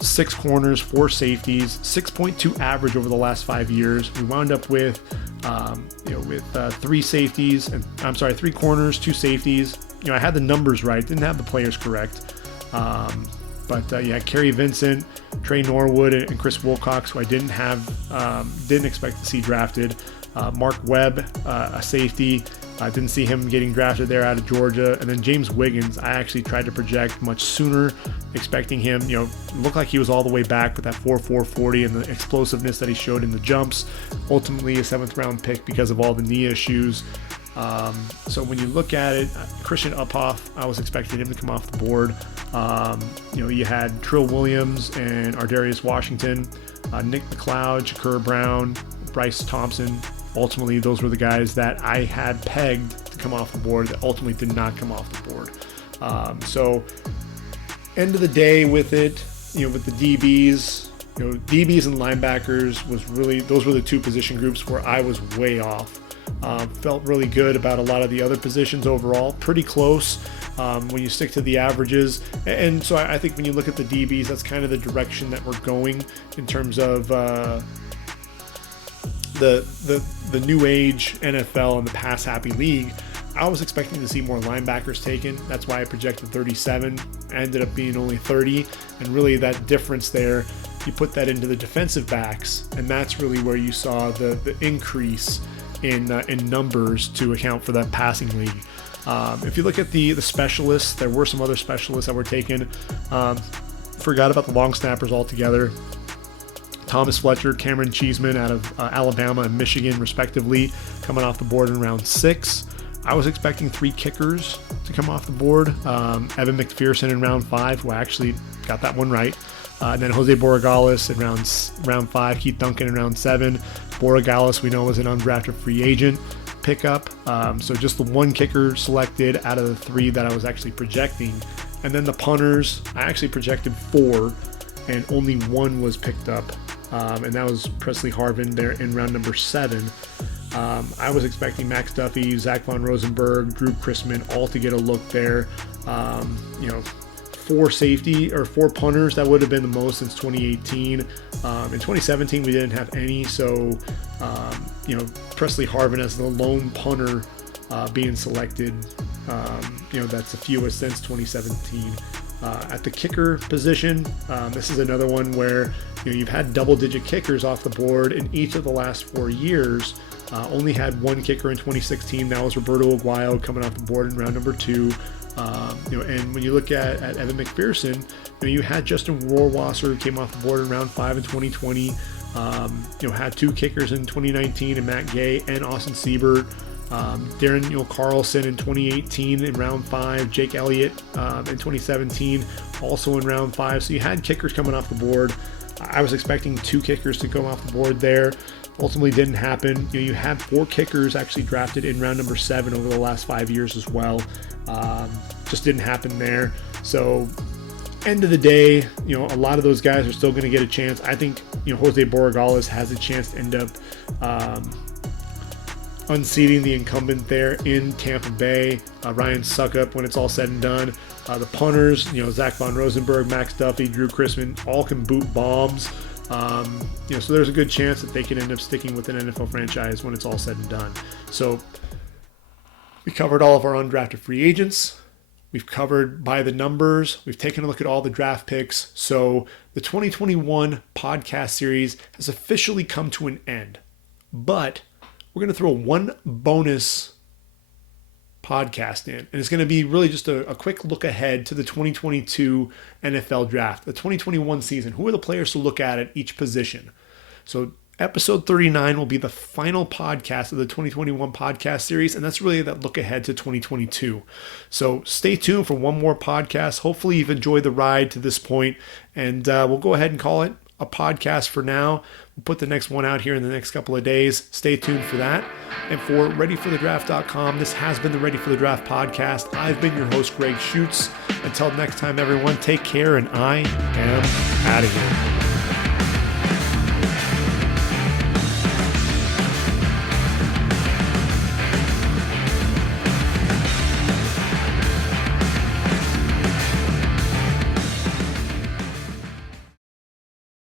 6 corners, 4 safeties, 6.2 average over the last 5 years. We wound up with 3 safeties, and 3 corners, 2 safeties. I had the numbers right, didn't have the players correct. But Kerry Vincent, Trey Norwood, and Chris Wilcox, who I didn't expect to see drafted. Mark Webb, a safety. I didn't see him getting drafted there out of Georgia. And then James Wiggins, I actually tried to project much sooner, expecting him, looked like he was all the way back with that 4.4 40 and the explosiveness that he showed in the jumps. Ultimately a 7th round pick because of all the knee issues. So when you look at it, Christian Uphoff, I was expecting him to come off the board. You had Trill Williams and Ardarius Washington, Nick McLeod, Shakur Brown, Bryce Thompson. Ultimately, those were the guys that I had pegged to come off the board that ultimately did not come off the board. So end of the day with it, with the DBs, DBs and linebackers those were the 2 position groups where I was way off. Felt really good about a lot of the other positions overall, pretty close when you stick to the averages. And so I think when you look at the DBs, that's kind of the direction that we're going in terms of the new age NFL and the pass happy league. I was expecting to see more linebackers taken. That's why I projected 37. Ended up being only 30. And really that difference there, you put that into the defensive backs, and that's really where you saw the increase in numbers to account for that passing league. If you look at the specialists, there were some other specialists that were taken. Forgot about the long snappers altogether. Thomas Fletcher, Cameron Cheeseman out of Alabama and Michigan, respectively, coming off the board in round 6. I was expecting 3 kickers to come off the board. Evan McPherson in round 5, who I actually got that one right. And then Jose Borregales in round 5, Keith Duncan in round 7. Borregales, we know, was an undrafted free agent pickup. So just the 1 kicker selected out of the 3 that I was actually projecting. And then the punters, I actually projected 4, and only 1 was picked up. And that was Presley Harvin there in round number 7. I was expecting Max Duffy, Zach Von Rosenberg, Drew Chrisman all to get a look there. 4 punters, that would have been the most since 2018. In 2017, we didn't have any. So, Presley Harvin as the lone punter being selected, that's the fewest since 2017. At the kicker position, this is another one where you've had double-digit kickers off the board in each of the last 4 years. Only had 1 kicker in 2016. That was Roberto Aguayo coming off the board in round number 2. And when you look at Evan McPherson, you had Justin Rohrwasser came off the board in round 5 in 2020. Had 2 kickers in 2019 and Matt Gay and Austin Siebert. Darren Carlson in 2018 in round 5, Jake Elliott in 2017 also in round 5. So you had kickers coming off the board. I was expecting 2 kickers to come off the board there. Ultimately didn't happen. You had 4 kickers actually drafted in round number 7 over the last 5 years as well. Just didn't happen there. So end of the day, a lot of those guys are still going to get a chance. I think Jose Borregales has a chance to end up unseating the incumbent there in Tampa Bay, Ryan Suckup, when it's all said and done. The punters, Zach Von Rosenberg, Max Duffy, Drew Chrisman, all can boot bombs. So there's a good chance that they can end up sticking with an NFL franchise when it's all said and done. So we covered all of our undrafted free agents. We've covered by the numbers. We've taken a look at all the draft picks. So the 2021 podcast series has officially come to an end. But we're going to throw one bonus podcast in, and it's going to be really just a quick look ahead to the 2022 NFL draft, the 2021 season. Who are the players to look at each position? So episode 39 will be the final podcast of the 2021 podcast series, and that's really that look ahead to 2022. So stay tuned for one more podcast. Hopefully you've enjoyed the ride to this point, and we'll go ahead and call it a podcast for now. We'll put the next one out here in the next couple of days. Stay tuned for that. And for readyforthedraft.com, this has been the Ready for the Draft podcast. I've been your host, Gregg Schutze. Until next time, everyone, take care, and I am out of here.